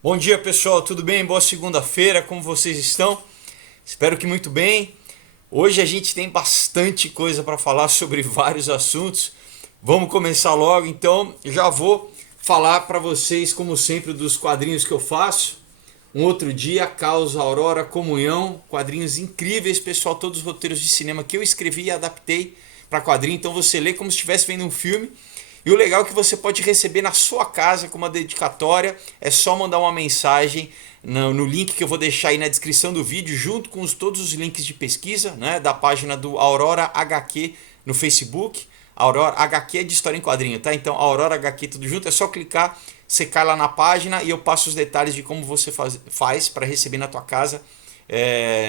Bom dia, pessoal, tudo bem? Boa segunda-feira, como vocês estão? Espero que muito bem. Hoje a gente tem bastante coisa para falar sobre vários assuntos. Vamos começar logo, então. Eu já vou falar para vocês, como sempre, dos quadrinhos que eu faço. Um outro dia, Causa, Aurora, Comunhão, quadrinhos incríveis, pessoal, todos os roteiros de cinema que eu escrevi e adaptei para quadrinho, então você lê como se estivesse vendo um filme. E o legal é que você pode receber na sua casa com uma dedicatória, é só mandar uma mensagem no link que eu vou deixar aí na descrição do vídeo, junto com todos os links de pesquisa, né, da página do Aurora HQ no Facebook. Aurora HQ é de história em quadrinho, tá? Então Aurora HQ tudo junto, é só clicar, você cai lá na página e eu passo os detalhes de como você faz para receber na tua casa,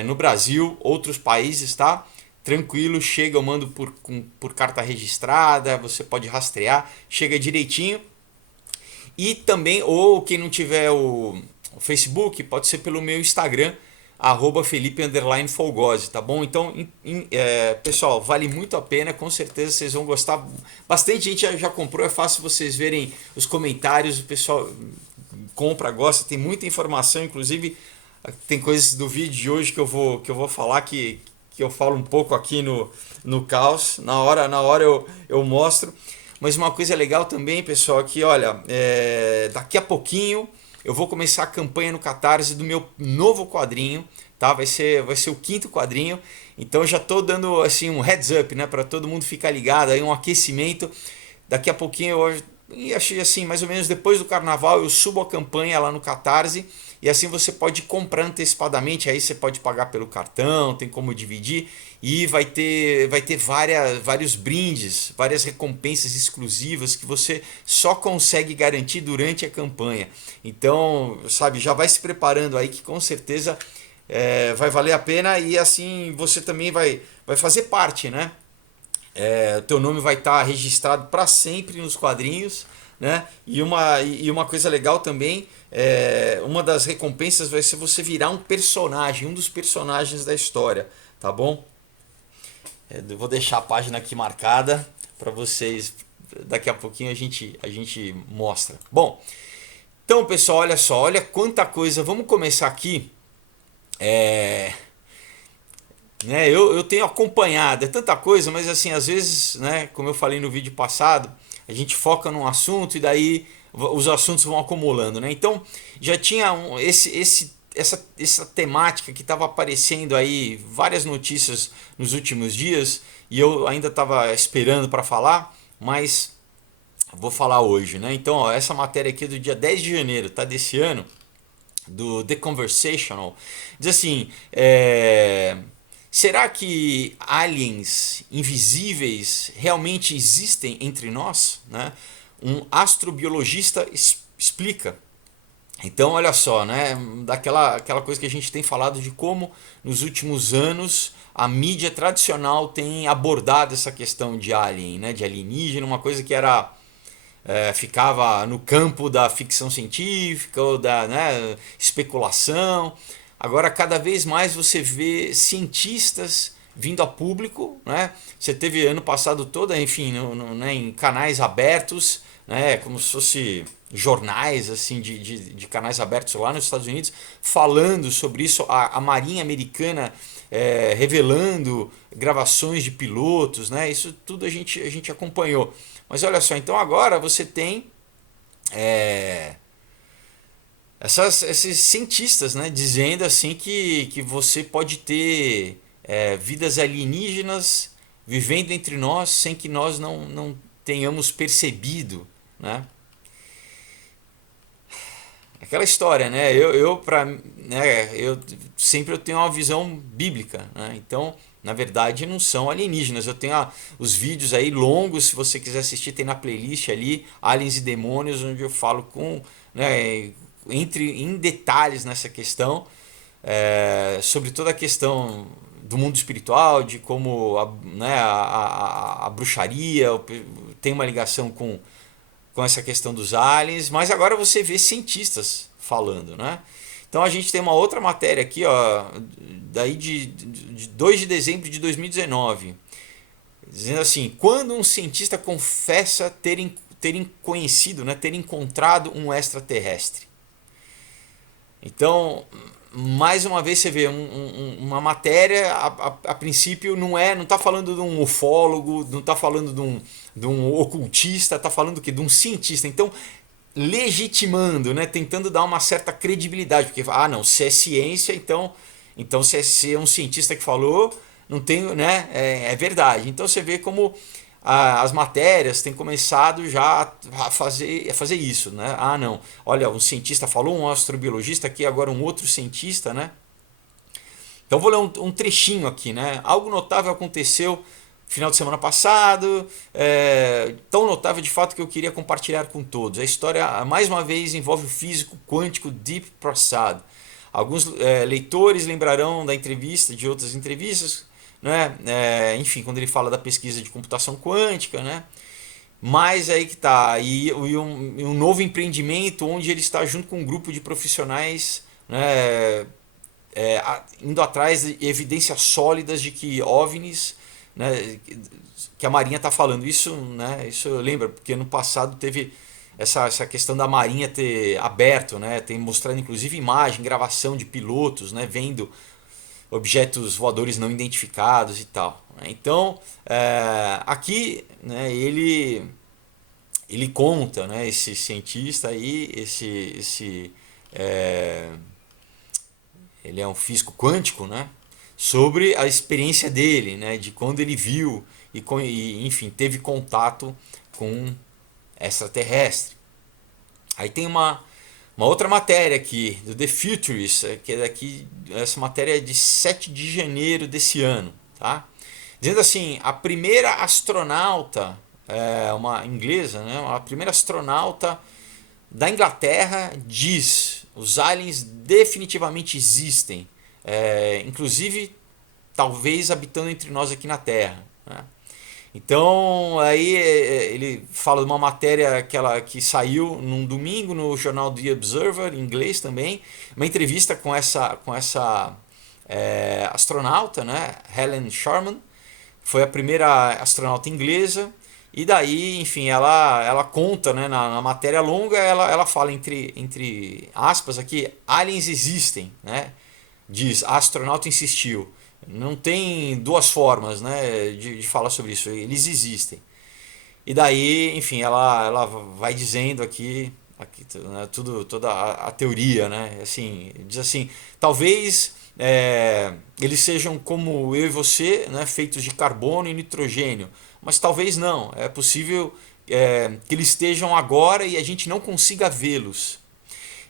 no Brasil, outros países, tá? Tranquilo, chega, eu mando por carta registrada, você pode rastrear, chega direitinho. E também, ou quem não tiver o Facebook, pode ser pelo meu Instagram, @Felipe_Folgose, tá bom? Então, pessoal, vale muito a pena, com certeza vocês vão gostar. Bastante gente já comprou, é fácil vocês verem os comentários, o pessoal compra, gosta, tem muita informação, inclusive tem coisas do vídeo de hoje que eu vou falar que eu falo um pouco aqui no caos. Na hora eu mostro. Mas uma coisa legal também, pessoal, que olha, daqui a pouquinho eu vou começar a campanha no Catarse do meu novo quadrinho, tá? Vai ser o quinto quadrinho. Então já tô dando assim um heads up, né, para todo mundo ficar ligado aí, um aquecimento. Daqui a pouquinho eu achei assim, mais ou menos depois do carnaval eu subo a campanha lá no Catarse e assim você pode comprar antecipadamente, aí você pode pagar pelo cartão, tem como dividir e vai ter vários brindes, várias recompensas exclusivas que você só consegue garantir durante a campanha. Então, sabe, já vai se preparando aí que com certeza vai valer a pena e assim você também vai fazer parte, né? Teu nome vai estar registrado para sempre nos quadrinhos, né? E uma coisa legal também, uma das recompensas vai ser você virar um personagem, um dos personagens da história, tá bom? Eu vou deixar a página aqui marcada para vocês. Daqui a pouquinho a gente mostra. Bom, então pessoal, olha só, olha quanta coisa. Vamos começar aqui. É, eu tenho acompanhado, é tanta coisa, mas assim, às vezes, né, como eu falei no vídeo passado, a gente foca num assunto e daí os assuntos vão acumulando, né? Então, já tinha essa temática que estava aparecendo aí, várias notícias nos últimos dias, e eu ainda estava esperando para falar, mas vou falar hoje, né? Então, ó, essa matéria aqui é do dia 10 de janeiro, tá, desse ano, do The Conversational, diz assim, será que aliens invisíveis realmente existem entre nós? Né? Um astrobiologista explica. Então, olha só, né? Aquela coisa que a gente tem falado de como nos últimos anos a mídia tradicional tem abordado essa questão de alien, né? De alienígena, uma coisa que ficava no campo da ficção científica ou da, né, especulação. Agora, cada vez mais você vê cientistas vindo a público, né? Você teve ano passado todo, enfim, né, em canais abertos, né, como se fosse jornais assim de canais abertos lá nos Estados Unidos, falando sobre isso, a Marinha Americana revelando gravações de pilotos, né? Isso tudo a gente acompanhou. Mas olha só, então agora você tem é, esses cientistas, né, dizendo assim que você pode ter vidas alienígenas vivendo entre nós sem que nós não tenhamos percebido, né? Aquela história, né? Eu sempre eu tenho uma visão bíblica, né? Então, na verdade, não são alienígenas. Eu tenho os vídeos aí longos, se você quiser assistir, tem na playlist ali, Aliens e Demônios, onde eu falo né, em detalhes nessa questão, sobre toda a questão do mundo espiritual, de como né, a bruxaria tem uma ligação com essa questão dos aliens, mas agora você vê cientistas falando, né? Então a gente tem uma outra matéria aqui, ó, daí de 2 de dezembro de 2019, dizendo assim, quando um cientista confessa terem conhecido, né, ter encontrado um extraterrestre. Então, mais uma vez você vê uma matéria, a princípio não está falando de um ufólogo, não está falando de um ocultista, está falando do quê? De um cientista. Então, legitimando, né? Tentando dar uma certa credibilidade, porque não, se é ciência, então se é um cientista que falou, não tem, né? É verdade. Então você vê como as matérias têm começado já a fazer isso, né? Não, olha, um cientista falou, um astrobiologista aqui, agora um outro cientista, né? Então vou ler um trechinho aqui, né? Algo notável aconteceu final de semana passado, tão notável de fato que eu queria compartilhar com todos. A história, mais uma vez, envolve o físico quântico Deep Prasad. Alguns leitores lembrarão da entrevista, de outras entrevistas, né? Enfim, quando ele fala da pesquisa de computação quântica, né? Mas aí que tá, um novo empreendimento onde ele está junto com um grupo de profissionais, né, indo atrás de evidências sólidas de que OVNIs, né, que a Marinha está falando. Isso, né, isso lembra, porque no passado teve essa questão da Marinha ter aberto, né, tem mostrado inclusive imagem, gravação de pilotos, né, vendo objetos voadores não identificados e tal. Então, aqui, né, ele conta, né, esse cientista aí, ele é um físico quântico, né, sobre a experiência dele, né, de quando ele viu enfim, teve contato com extraterrestre. Aí tem uma outra matéria aqui, do The Futurist, que é daqui, essa matéria é de 7 de janeiro desse ano, tá? Dizendo assim, a primeira astronauta, uma inglesa, né, a primeira astronauta da Inglaterra diz: os aliens definitivamente existem, inclusive talvez habitando entre nós aqui na Terra, né? Então aí ele fala de uma matéria que saiu num domingo no jornal The Observer, em inglês também, uma entrevista com essa astronauta, né, Helen Sharman, foi a primeira astronauta inglesa. E daí, enfim, ela conta, né, na matéria longa, ela fala entre aspas aqui: aliens existem, né? Diz, a astronauta insistiu. Não tem duas formas, né, de falar sobre isso, eles existem. E daí, enfim, ela vai dizendo aqui né, toda a teoria, né? Assim, diz assim: talvez eles sejam como eu e você, né, feitos de carbono e nitrogênio, mas talvez não. É possível que eles estejam agora e a gente não consiga vê-los.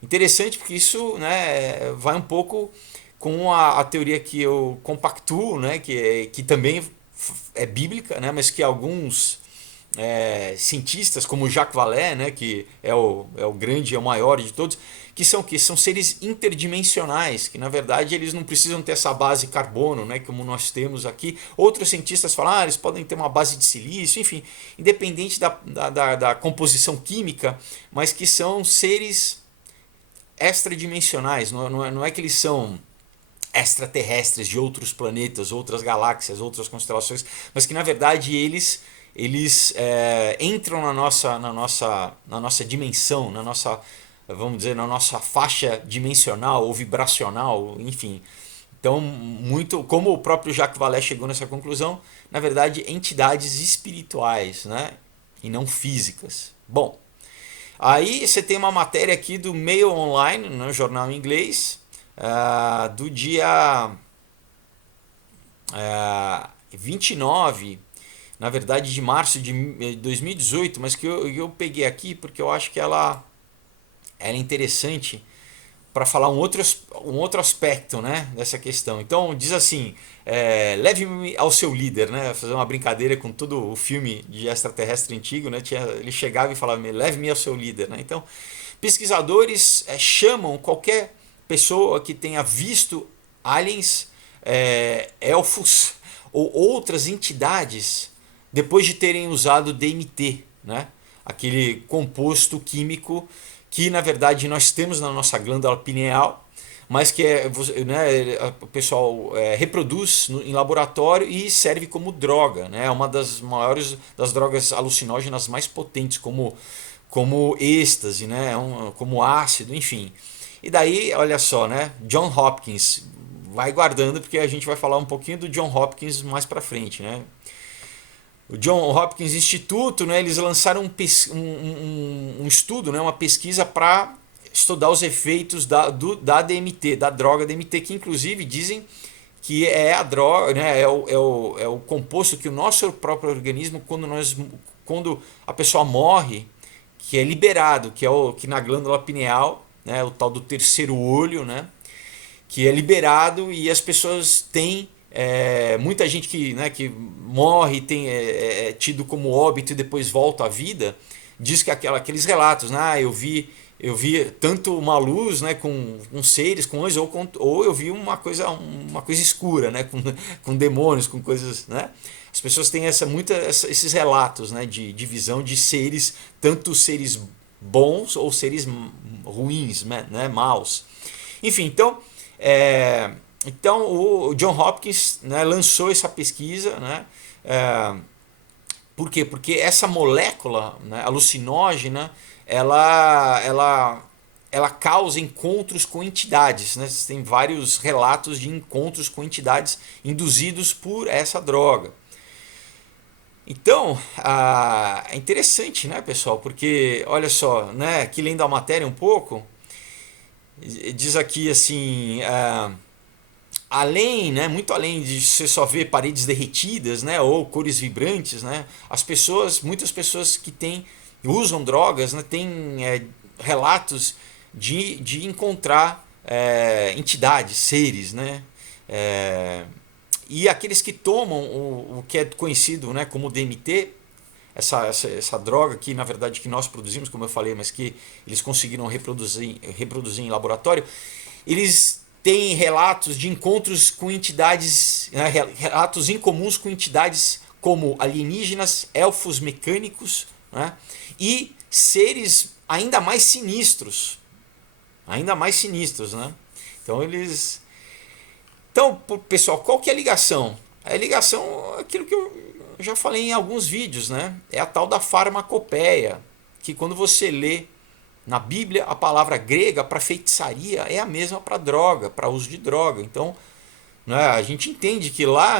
Interessante porque isso, né, vai um pouco com a teoria que eu compactuo, né, que também é bíblica, né, mas que alguns cientistas, como Jacques Vallée, né, que é o grande, é o maior de todos, que são seres interdimensionais, que na verdade eles não precisam ter essa base carbono, né, como nós temos aqui. Outros cientistas falam, eles podem ter uma base de silício, enfim, independente da composição química, mas que são seres extradimensionais, não é que eles são extraterrestres de outros planetas, outras galáxias, outras constelações, mas que na verdade eles entram na nossa dimensão, vamos dizer, na nossa faixa dimensional ou vibracional, enfim. Então, muito como o próprio Jacques Vallée chegou nessa conclusão, na verdade, entidades espirituais, né, e não físicas. Bom, aí você tem uma matéria aqui do Mail Online, no jornal em inglês, do dia 29, na verdade de março de 2018, mas que eu peguei aqui porque eu acho que ela é interessante para falar um outro aspecto, né, dessa questão. Então diz assim, leve-me ao seu líder, né, fazer uma brincadeira com todo o filme de extraterrestre antigo, né, ele chegava e falava, leve-me ao seu líder, né. Então pesquisadores chamam qualquer pessoa que tenha visto aliens, elfos ou outras entidades depois de terem usado DMT, né, aquele composto químico que na verdade nós temos na nossa glândula pineal, mas que né, o pessoal reproduz em laboratório e serve como droga, né? É uma das maiores das drogas alucinógenas mais potentes, como como êxtase, né? Como ácido, enfim. E daí, olha só, né? John Hopkins, vai guardando porque a gente vai falar um pouquinho do John Hopkins mais para frente, né? O John Hopkins Instituto, né? Eles lançaram um estudo, né? Uma pesquisa para estudar os efeitos da DMT, da droga DMT, que inclusive dizem que é a droga, né? É o composto que o nosso próprio organismo, quando a pessoa morre, que é liberado, que na glândula pineal, né, o tal do terceiro olho, né, que é liberado e as pessoas têm muita gente que morre tem tido como óbito e depois volta à vida, diz que aqueles relatos, né, eu vi tanto uma luz, né, com seres, com anjos, ou eu vi uma coisa escura, né, com demônios, com coisas, né? As pessoas têm esses relatos, né, de visão de seres, tanto seres bons ou seres ruins, né, maus. Enfim, então o John Hopkins, né, lançou essa pesquisa, né, por quê? Porque essa molécula, né, alucinógena, ela causa encontros com entidades, né? Tem vários relatos de encontros com entidades induzidos por essa droga. Então, é interessante, né, pessoal? Porque, olha só, né, aqui lendo a matéria um pouco, diz aqui assim, além, né, muito além de você só ver paredes derretidas, né, ou cores vibrantes, né, muitas pessoas que usam drogas, né, têm relatos de encontrar entidades, seres, né, e aqueles que tomam o que é conhecido, né, como DMT, essa droga que na verdade que nós produzimos, como eu falei, mas que eles conseguiram reproduzir em laboratório, eles têm relatos de encontros com entidades, né, relatos incomuns com entidades como alienígenas, elfos mecânicos, né, e seres ainda mais sinistros, né? Então pessoal, qual que é a ligação? A ligação é aquilo que eu já falei em alguns vídeos, né? É a tal da farmacopeia, que quando você lê na Bíblia a palavra grega para feitiçaria é a mesma para droga, para uso de droga. Então, né, a gente entende que lá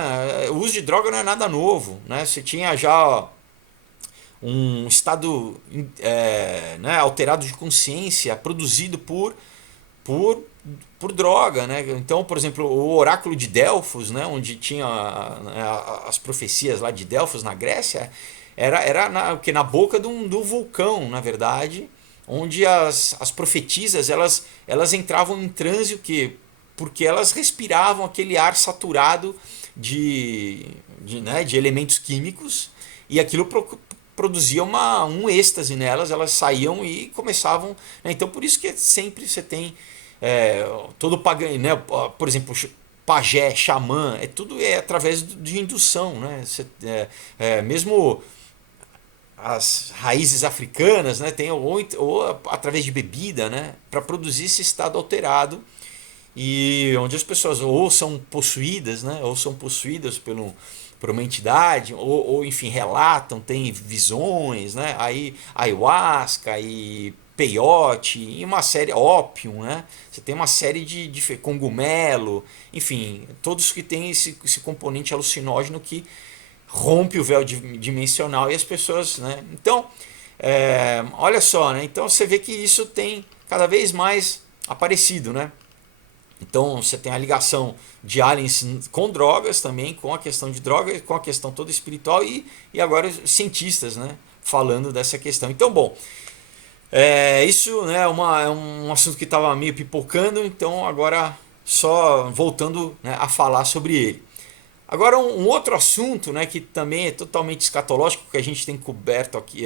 o uso de droga não é nada novo, né? Você tinha já um estado né, alterado de consciência produzido por, por droga, né? Então, por exemplo, o oráculo de Delfos, né, onde tinha as profecias lá de Delfos na Grécia, era na boca do vulcão, na verdade, onde as profetisas elas entravam em transe porque elas respiravam aquele ar saturado né, de elementos químicos e aquilo produzia um êxtase nelas, elas saíam e começavam. Né? Então, por isso que sempre você tem todo pagan, né? Por exemplo, pajé, xamã, tudo através de indução, né? Mesmo as raízes africanas, né? Tem ou através de bebida, né? Para produzir esse estado alterado e onde as pessoas ou são possuídas, né? Ou são possuídas por uma entidade, ou enfim, relatam, tem visões, né? Aí ayahuasca e peiote, e uma série, ópio, né? Você tem uma série de cogumelo, enfim, todos que têm esse componente alucinógeno que rompe o véu dimensional e as pessoas, né? Então, olha só, né? Então você vê que isso tem cada vez mais aparecido, né? Então você tem a ligação de aliens com drogas também, com a questão de drogas, com a questão toda espiritual e agora os cientistas, né, falando dessa questão. Então, bom, isso, né, é um assunto que estava meio pipocando, então agora só voltando, né, a falar sobre ele. Agora um outro assunto, né, que também é totalmente escatológico, que a gente tem coberto aqui,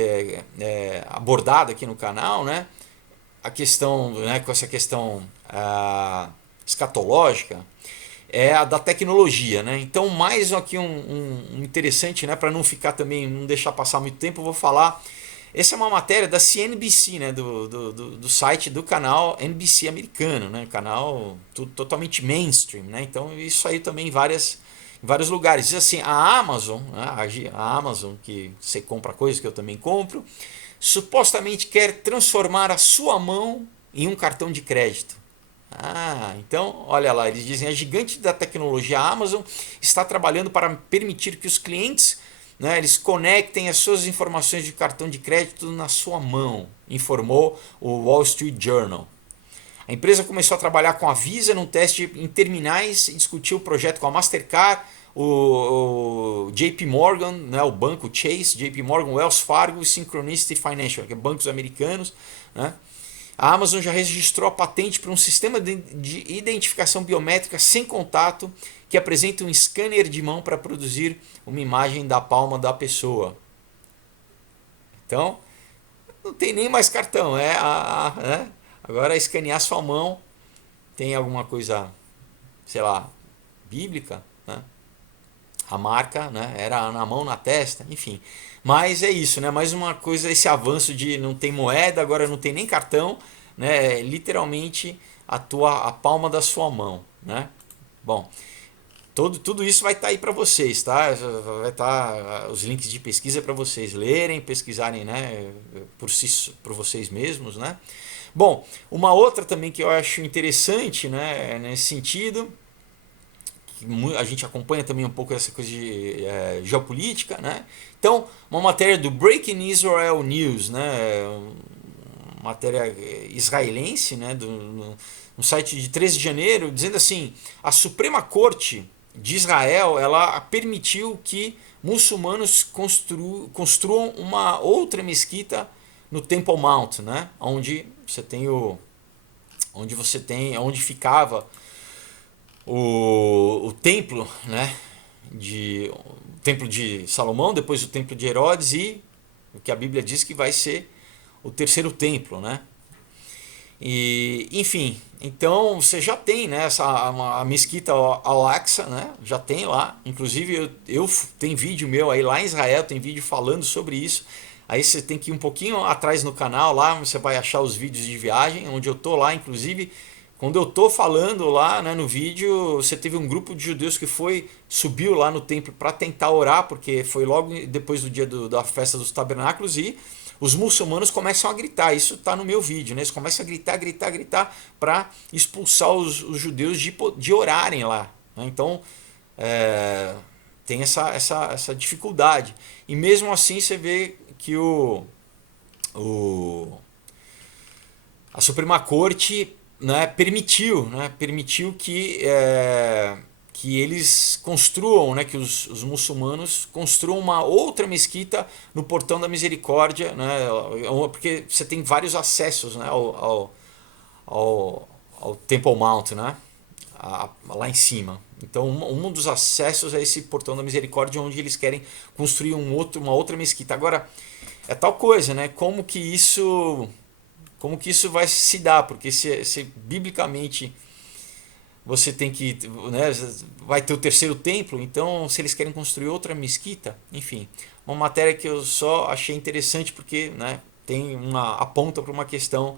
abordado aqui no canal, né, a questão, né, com essa questão escatológica, é a da tecnologia, né? Então, mais aqui um interessante, né, para não ficar também, não deixar passar muito tempo, eu vou falar. Essa é uma matéria da CNBC, né, do site do canal NBC americano, né, canal totalmente mainstream, né? Então, isso aí também em vários lugares. Diz assim, a Amazon, né, a Amazon que você compra coisas que eu também compro, supostamente quer transformar a sua mão em um cartão de crédito. Então, olha lá, eles dizem: a gigante da tecnologia Amazon está trabalhando para permitir que os clientes, né, eles conectem as suas informações de cartão de crédito na sua mão, informou o Wall Street Journal. A empresa começou a trabalhar com a Visa num teste em terminais e discutiu o projeto com a Mastercard, o JP Morgan, né, o banco Chase, JP Morgan, Wells Fargo e Synchronicity Financial, que é bancos americanos, né? A Amazon já registrou a patente para um sistema de identificação biométrica sem contato que apresenta um scanner de mão para produzir uma imagem da palma da pessoa. Então, não tem nem mais cartão, né? Agora escanear sua mão tem alguma coisa, sei lá, bíblica, né? A marca, né, era na mão, na testa, enfim. Mas é isso, né? Mais uma coisa, esse avanço de não tem moeda, agora não tem nem cartão, né? Literalmente a palma da sua mão, né? Bom, tudo isso vai estar aí para vocês, tá? Vai estar os links de pesquisa para vocês lerem, pesquisarem, né, por vocês mesmos, né? Bom, uma outra também que eu acho interessante, né, nesse sentido, a gente acompanha também um pouco essa coisa de geopolítica, né? Então, uma matéria do Breaking Israel News, né? Uma matéria israelense, né? No site de 13 de janeiro, dizendo assim: a Suprema Corte de Israel, ela permitiu que muçulmanos construam uma outra mesquita no Temple Mount, né? Onde onde ficava o templo, né, o templo de Salomão, depois o templo de Herodes e o que a Bíblia diz que vai ser o terceiro templo, né? E, enfim, então você já tem, né, a mesquita Al-Aqsa, né? Já tem lá, inclusive eu tem vídeo meu aí lá em Israel, tem vídeo falando sobre isso. Aí você tem que ir um pouquinho atrás no canal, lá você vai achar os vídeos de viagem, onde eu tô lá, inclusive. Quando eu tô falando lá, né, no vídeo, você teve um grupo de judeus que subiu lá no templo para tentar orar, porque foi logo depois do dia da festa dos tabernáculos, e os muçulmanos começam a gritar. Isso está no meu vídeo, né? Eles começam a gritar para expulsar os judeus de orarem lá, né? Então tem essa dificuldade. E mesmo assim você vê que a Suprema Corte, né, permitiu que eles construam, né, que os muçulmanos construam uma outra mesquita no Portão da Misericórdia, né, porque você tem vários acessos, né, ao Temple Mount, né, lá em cima. Então um dos acessos é esse Portão da Misericórdia, onde eles querem construir uma outra mesquita. Agora, é tal coisa, né, como que isso vai se dar, porque se biblicamente você tem que, né, vai ter o terceiro templo, então se eles querem construir outra mesquita, enfim, uma matéria que eu só achei interessante porque, né, aponta para uma questão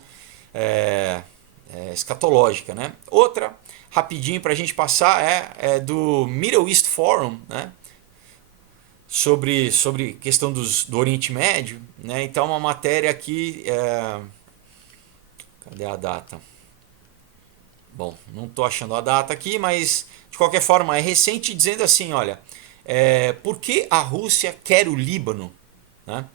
escatológica, né? Outra, rapidinho para a gente passar, é do Middle East Forum, né? Sobre questão do Oriente Médio, né? Então uma matéria aqui, cadê a data? Bom, não estou achando a data aqui, mas de qualquer forma é recente, dizendo assim, olha, por que a Rússia quer o Líbano? Né?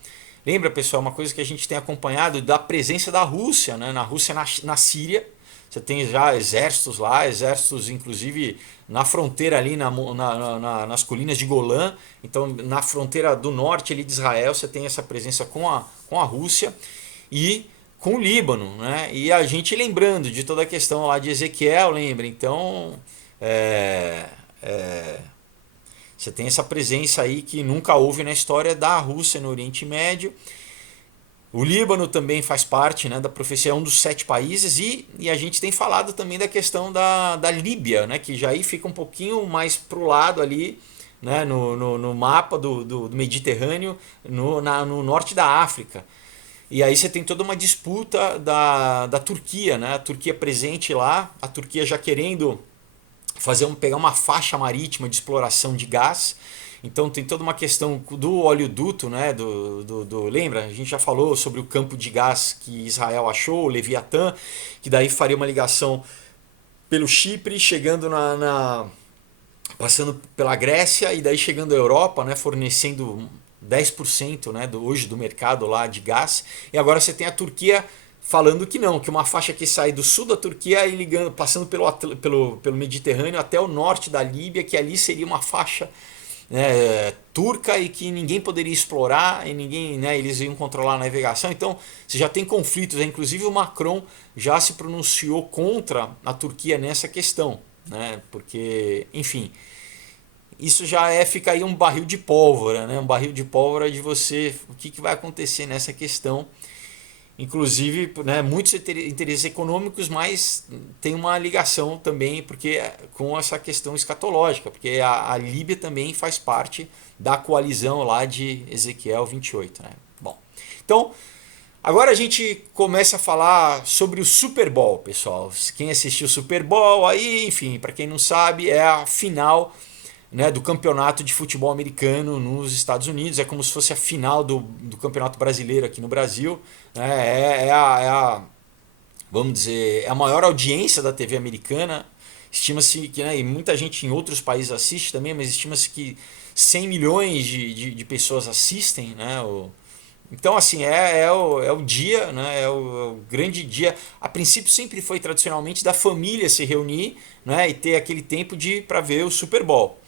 Lembra, pessoal, uma coisa que a gente tem acompanhado da presença da Rússia, né? Na Rússia, na Síria. Você tem já exércitos lá, exércitos inclusive na fronteira ali nas colinas de Golã. Então, na fronteira do norte ali de Israel, você tem essa presença com a Rússia e com o Líbano, né? E a gente lembrando de toda a questão lá de Ezequiel, lembra? Então, você tem essa presença aí que nunca houve na história da Rússia no Oriente Médio. O Líbano também faz parte, né, da profecia, é um dos 7 países, e a gente tem falado também da questão da Líbia, né, que já aí fica um pouquinho mais pro lado ali, né, no mapa do Mediterrâneo, no norte da África. E aí você tem toda uma disputa da Turquia, né, a Turquia presente lá, a Turquia já querendo pegar uma faixa marítima de exploração de gás. Então tem toda uma questão do oleoduto, né? Lembra? A gente já falou sobre o campo de gás que Israel achou, o Leviatã, que daí faria uma ligação pelo Chipre, chegando passando pela Grécia e daí chegando à Europa, né? Fornecendo 10%, né, hoje do mercado lá de gás. E agora você tem a Turquia falando que não, que uma faixa que sai do sul da Turquia e ligando, passando pelo Mediterrâneo até o norte da Líbia, que ali seria uma faixa, né, turca e que ninguém poderia explorar e ninguém, né, eles iam controlar a navegação. Então você já tem conflitos, né? Inclusive o Macron já se pronunciou contra a Turquia nessa questão, né? Porque, enfim, isso já fica aí um barril de pólvora, né? Um barril de pólvora de você, o que vai acontecer nessa questão. Inclusive, né, muitos interesses econômicos, mas tem uma ligação também porque com essa questão escatológica, porque a Líbia também faz parte da coalizão lá de Ezequiel 28, né? Bom, então agora a gente começa a falar sobre o Super Bowl, pessoal. Quem assistiu o Super Bowl aí, enfim, para quem não sabe, é a final, né, do campeonato de futebol americano nos Estados Unidos. É como se fosse a final do campeonato brasileiro aqui no Brasil. Né? Vamos dizer, é a maior audiência da TV americana. Estima-se que, né, e muita gente em outros países assiste também, mas estima-se que 100 milhões de pessoas assistem, né? Então, assim, é o dia, né? É o grande dia. A princípio sempre foi tradicionalmente da família se reunir, né, e ter aquele tempo para ver o Super Bowl.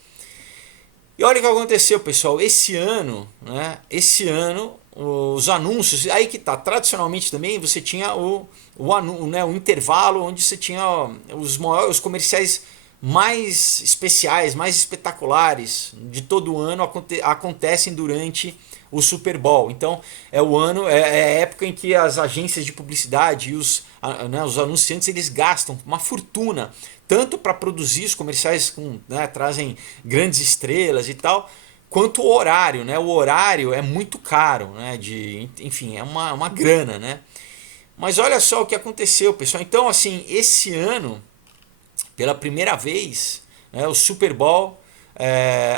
E olha o que aconteceu, pessoal. Esse ano, né? Esse ano, os anúncios. Aí que tá. Tradicionalmente também você tinha o intervalo onde você tinha os comerciais mais especiais, mais espetaculares de todo o ano acontecem durante o Super Bowl. Então é a época em que as agências de publicidade e os anunciantes eles gastam uma fortuna tanto para produzir os comerciais né, trazem grandes estrelas e tal, quanto o horário, né? O horário é muito caro, né? Enfim, é uma grana, né? Mas olha só o que aconteceu, pessoal. Então, assim, esse ano, pela primeira vez, né, o Super Bowl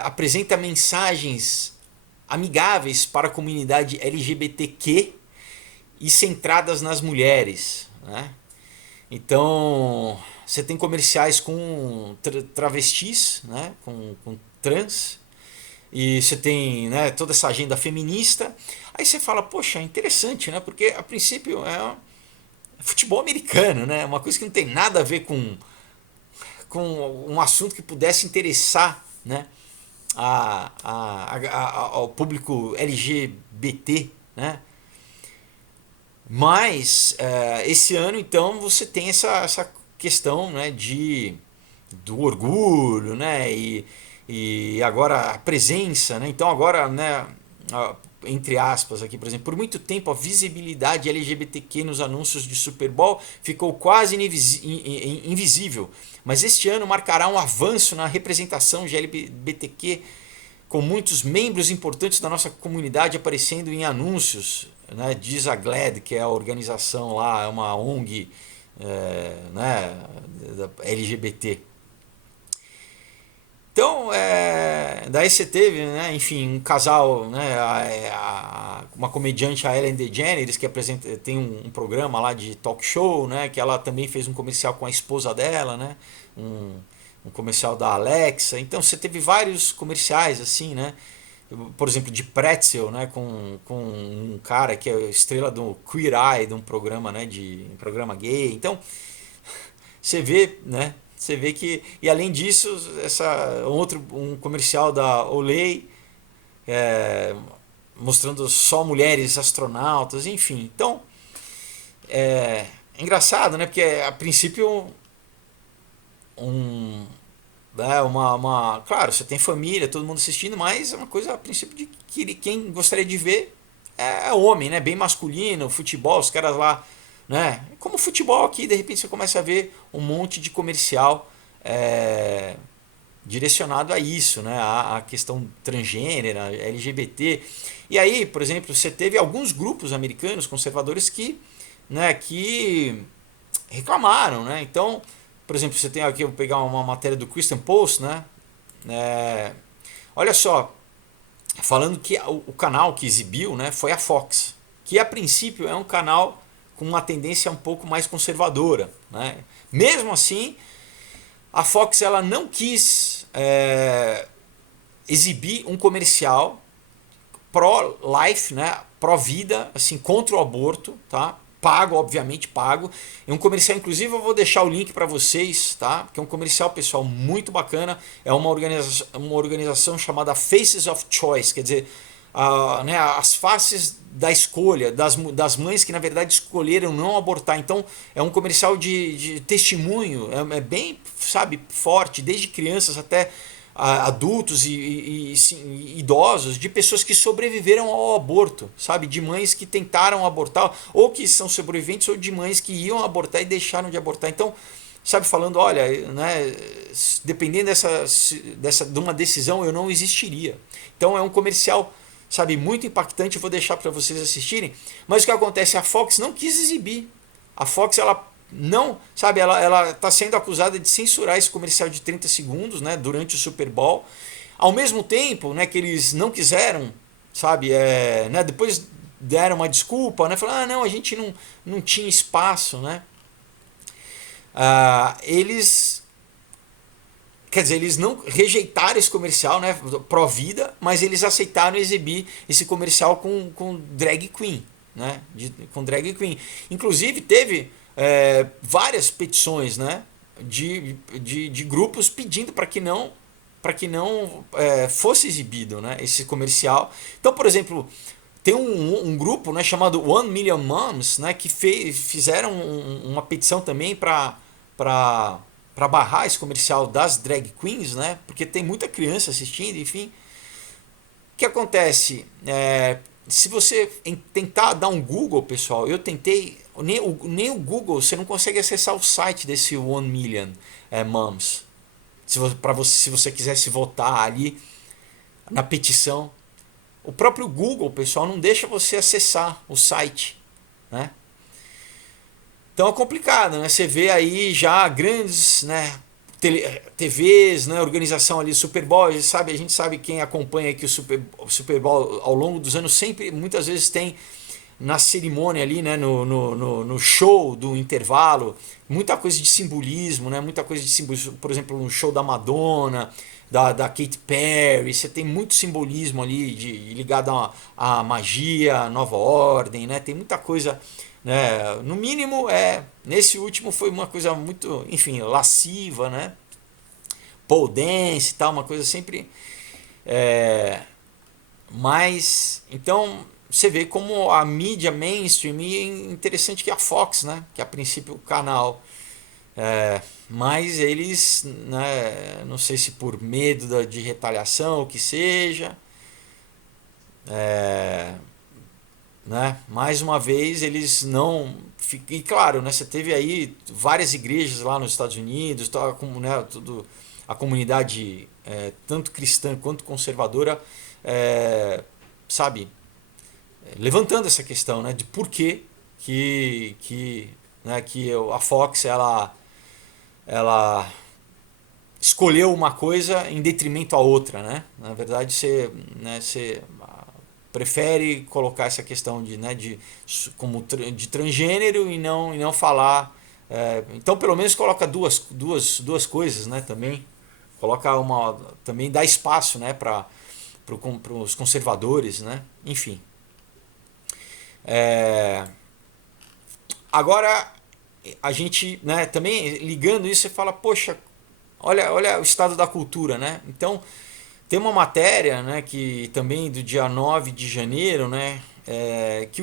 apresenta mensagens amigáveis para a comunidade LGBTQ e centradas nas mulheres, né? Então, você tem comerciais com travestis, né? com trans, e você tem, né, toda essa agenda feminista. Aí você fala, poxa, interessante, né? Porque a princípio é futebol americano, né? Uma coisa que não tem nada a ver com um assunto que pudesse interessar, né, ao público LGBT, né? Mas esse ano então você tem essa questão, né, do orgulho, né, e agora a presença, né? Então agora, né, entre aspas aqui, por exemplo, por muito tempo a visibilidade LGBTQ nos anúncios de Super Bowl ficou quase invisível, mas este ano marcará um avanço na representação de LGBTQ, com muitos membros importantes da nossa comunidade aparecendo em anúncios, né? Diz a GLAAD, que é a organização lá, é uma ONG, né, da LGBT. Então, daí você teve, né, enfim, um casal, né, uma comediante, a Ellen DeGeneres, que tem um programa lá de talk show, né, que ela também fez um comercial com a esposa dela, né, um comercial da Alexa. Então você teve vários comerciais assim, né, por exemplo, de pretzel, né, com um cara que é estrela do Queer Eye, de um programa, né, um programa gay. Então você vê, né, você vê que, e além disso, um comercial da Olay, mostrando só mulheres astronautas, enfim. Então é engraçado, né, porque a princípio claro, você tem família, todo mundo assistindo, mas é uma coisa a princípio de que quem gostaria de ver é homem, né? Bem masculino, futebol, os caras lá, né? Como futebol aqui, de repente você começa a ver um monte de comercial direcionado a isso, né? A questão transgênero, LGBT. E aí, por exemplo, você teve alguns grupos americanos conservadores né, que reclamaram, né? Então, por exemplo, você tem aqui, eu vou pegar uma matéria do Christian Post, né? Olha só, falando que o canal que exibiu, né, foi a Fox, que a princípio é um canal com uma tendência um pouco mais conservadora, né? Mesmo assim, a Fox ela não quis exibir um comercial pró-life, né, pró-vida, assim, contra o aborto, tá? Pago, obviamente pago. É um comercial, inclusive eu vou deixar o link para vocês, tá? Que é um comercial, pessoal, muito bacana. É uma organização chamada Faces of Choice, quer dizer, né, as faces da escolha, das mães que na verdade escolheram não abortar. Então é um comercial de testemunho, é bem, sabe, forte, desde crianças até adultos e idosos, de pessoas que sobreviveram ao aborto, sabe? De mães que tentaram abortar, ou que são sobreviventes, ou de mães que iam abortar e deixaram de abortar. Então, sabe, falando, olha, né, dependendo de uma decisão, eu não existiria. Então é um comercial, sabe, muito impactante, eu vou deixar para vocês assistirem. Mas o que acontece? A Fox não quis exibir. A Fox, ela não, sabe, ela está sendo acusada de censurar esse comercial de 30 segundos, né, durante o Super Bowl. Ao mesmo tempo, né, que eles não quiseram, sabe, né, depois deram uma desculpa, né, falaram, não, a gente não tinha espaço, né. Eles, quer dizer, eles não rejeitaram esse comercial, né, pró-vida, mas eles aceitaram exibir esse comercial com drag queen, né, com drag queen. Inclusive teve várias petições, né, de grupos pedindo para que não fosse exibido, né, esse comercial. Então, por exemplo, tem um grupo, né, chamado One Million Moms, né, que fizeram uma petição também para barrar esse comercial das drag queens, né, porque tem muita criança assistindo, enfim. O que acontece? Se você tentar dar um Google, pessoal, eu tentei, nem o Google, você não consegue acessar o site desse One Million Moms. Se você quisesse votar ali na petição. O próprio Google, pessoal, não deixa você acessar o site, né? Então é complicado, né? Você vê aí já grandes, né, TVs, né, organização ali, Super Bowl, a gente sabe quem acompanha aqui o Super Bowl ao longo dos anos, sempre, muitas vezes tem na cerimônia ali, né, no show do intervalo, muita coisa de simbolismo, né, muita coisa de simbolismo, por exemplo, no show da Madonna, da Katy Perry, você tem muito simbolismo ali ligado à magia, à nova ordem, né, tem muita coisa, né, no mínimo, nesse último foi uma coisa muito, enfim, lasciva, né, pole dance e tal, uma coisa sempre mais, então você vê como a mídia mainstream, e é interessante que a Fox, né, que a princípio o canal, mas eles, né, não sei se por medo de retaliação ou que seja, né, mais uma vez eles não, e claro, né, você teve aí várias igrejas lá nos Estados Unidos, né, a comunidade tanto cristã quanto conservadora, sabe, levantando essa questão, né, de por né, que a Fox ela escolheu uma coisa em detrimento à outra, né? Na verdade, você prefere colocar essa questão como de transgênero e não falar. Então, pelo menos coloca duas coisas, né? Também coloca também dá espaço, né? Para os conservadores, né? Enfim. Agora a gente, né, também ligando isso, você fala, poxa, olha o estado da cultura, né? Então, tem uma matéria, né, que também do dia 9 de janeiro, né, que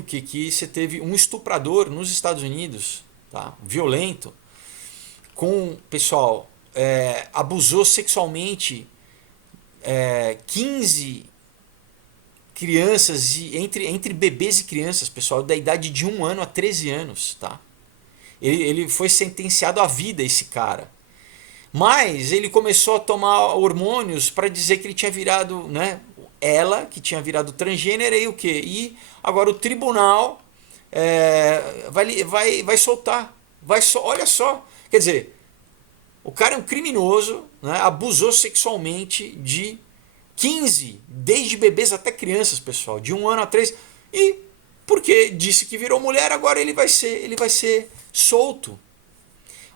você teve um estuprador nos Estados Unidos, tá? Violento, pessoal, abusou sexualmente 15 crianças, entre bebês e crianças, pessoal, da idade de 1 ano a 13 anos, tá? Ele foi sentenciado à vida, esse cara. Mas ele começou a tomar hormônios para dizer que ele tinha virado, né? Ela, que tinha virado transgênero, e o quê? E agora o tribunal vai soltar. Olha só. Quer dizer, o cara é um criminoso, né? Abusou sexualmente de 15, desde bebês até crianças, pessoal, de 1 ano a 3. E porque disse que virou mulher, agora ele vai ser solto.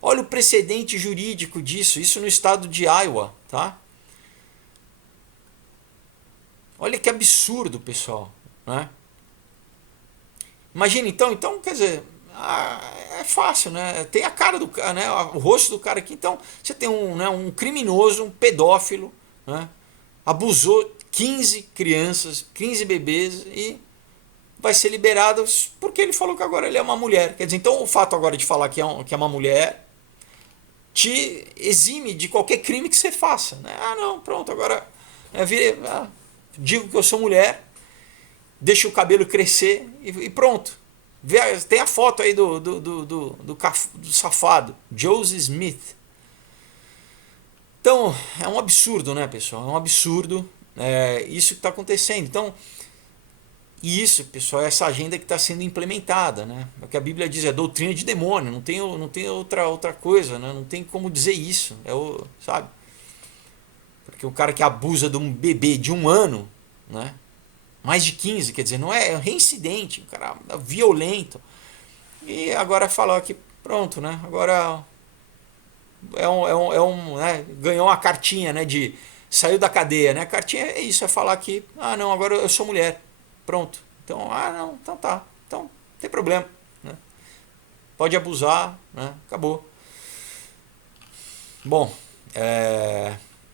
Olha o precedente jurídico disso, isso no estado de Iowa, tá? Olha que absurdo, pessoal, né? Imagina então, quer dizer, é fácil, né? Tem a cara do cara, né? O rosto do cara aqui. Então, você tem um criminoso, um pedófilo, né? Abusou 15 crianças, 15 bebês e vai ser liberado porque ele falou que agora ele é uma mulher. Quer dizer, então o fato agora de falar que é uma mulher te exime de qualquer crime que você faça, né? Ah, não, pronto, agora digo que eu sou mulher, deixa o cabelo crescer e pronto. Tem a foto aí do safado, Joseph Smith. Então, é um absurdo, né, pessoal? É um absurdo isso que está acontecendo. Então, isso, pessoal, é essa agenda que está sendo implementada, né? O que a Bíblia diz é doutrina de demônio, não tem outra coisa, né? Não tem como dizer isso, sabe? Porque o cara que abusa de um bebê de 1 ano, né? Mais de 15, quer dizer, não é reincidente, o cara é violento. E agora falar que pronto, né? Agora né? Ganhou uma cartinha, né? De saiu da cadeia, né? A cartinha é isso, é falar que não, agora eu sou mulher, pronto. Então, não, então tá, então não tem problema, né? Pode abusar, né? Acabou. Bom,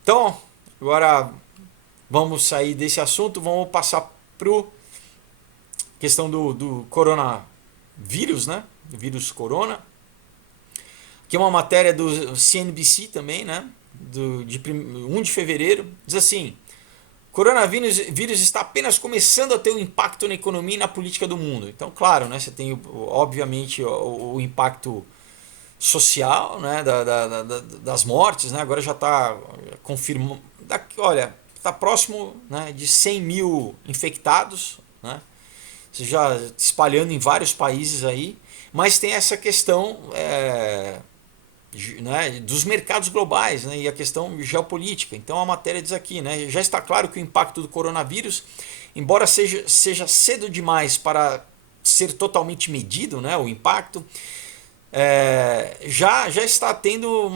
então agora vamos sair desse assunto, vamos passar pro questão do coronavírus, né? Do vírus corona. Aqui é uma matéria do CNBC também, né? De 1 de fevereiro. Diz assim: coronavírus está apenas começando a ter um impacto na economia e na política do mundo. Então, claro, né? Você tem, obviamente, o impacto social, né? Das mortes, né? Agora já está confirmando. Olha, está próximo, né, de 100 mil infectados, né? Já espalhando em vários países aí, mas tem essa questão né, dos mercados globais, né, e a questão geopolítica. Então a matéria diz aqui, né, já está claro que o impacto do coronavírus, embora seja cedo demais para ser totalmente medido, né, o impacto, já está tendo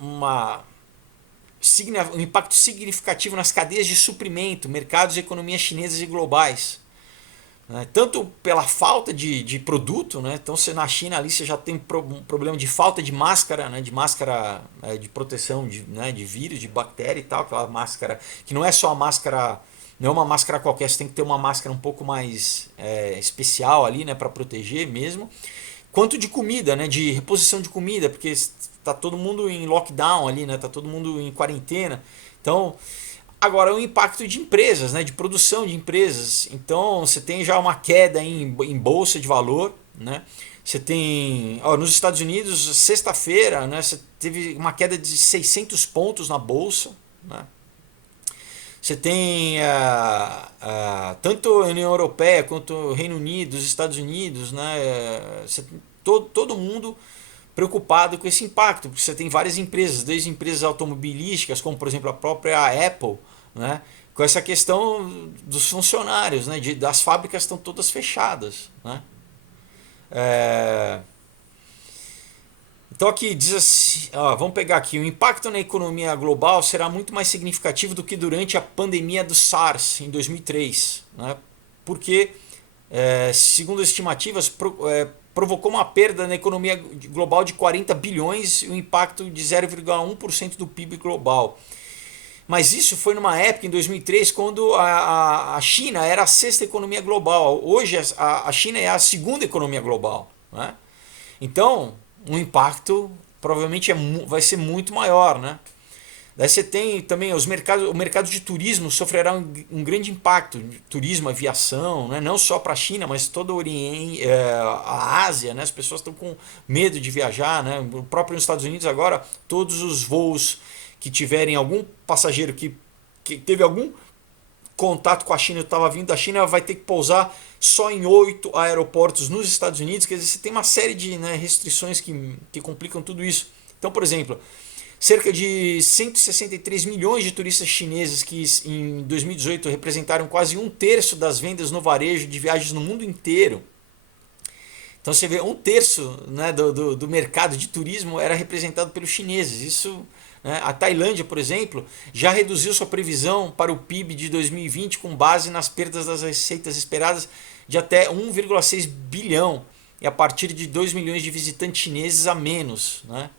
um impacto significativo nas cadeias de suprimento, mercados e economias chinesas e globais. Tanto pela falta de produto, né? Então você, na China ali você já tem um problema de falta de máscara, né? De máscara de proteção de vírus, de bactéria e tal, aquela máscara que não é só a máscara, não é uma máscara qualquer, você tem que ter uma máscara um pouco mais especial ali, né? Para proteger mesmo. Quanto de comida, né? De reposição de comida, porque está todo mundo em lockdown ali, né? Está todo mundo em quarentena. Então, agora o impacto de empresas, né? De produção de empresas. Então você tem já uma queda em bolsa de valor, né? Você tem, nos Estados Unidos, sexta-feira, né? Você teve uma queda de 600 pontos na bolsa, né? Você tem tanto a União Europeia quanto o Reino Unido, os Estados Unidos, né? Você tem todo mundo preocupado com esse impacto, porque você tem várias empresas, desde empresas automobilísticas, como por exemplo a própria Apple, né? Com essa questão dos funcionários, né? Das fábricas estão todas fechadas, né? Então aqui diz assim, vamos pegar aqui, o impacto na economia global será muito mais significativo do que durante a pandemia do SARS em 2003, né? Porque, segundo as estimativas, provocou uma perda na economia global de 40 bilhões e um impacto de 0,1% do PIB global. Mas isso foi numa época, em 2003, quando a China era a sexta economia global. Hoje a China é a segunda economia global, né? Então, o impacto provavelmente vai ser muito maior, né? Daí você tem também o mercado de turismo sofrerá um grande impacto. Turismo, aviação, né? Não só para a China, mas todo o Oriente, a Ásia, né? As pessoas estão com medo de viajar, né? O próprio nos Estados Unidos agora, todos os voos que tiverem algum passageiro que teve algum contato com a China, estava vindo da China, vai ter que pousar só em 8 aeroportos nos Estados Unidos. Quer dizer, você tem uma série de, né, restrições que complicam tudo isso. Então, por exemplo, Cerca de 163 milhões de turistas chineses que em 2018 representaram quase um terço das vendas no varejo de viagens no mundo inteiro. Então você vê um terço, né, do mercado de turismo era representado pelos chineses. Isso, né, a Tailândia, por exemplo, já reduziu sua previsão para o PIB de 2020 com base nas perdas das receitas esperadas de até 1,6 bilhão e a partir de 2 milhões de visitantes chineses a menos. Né?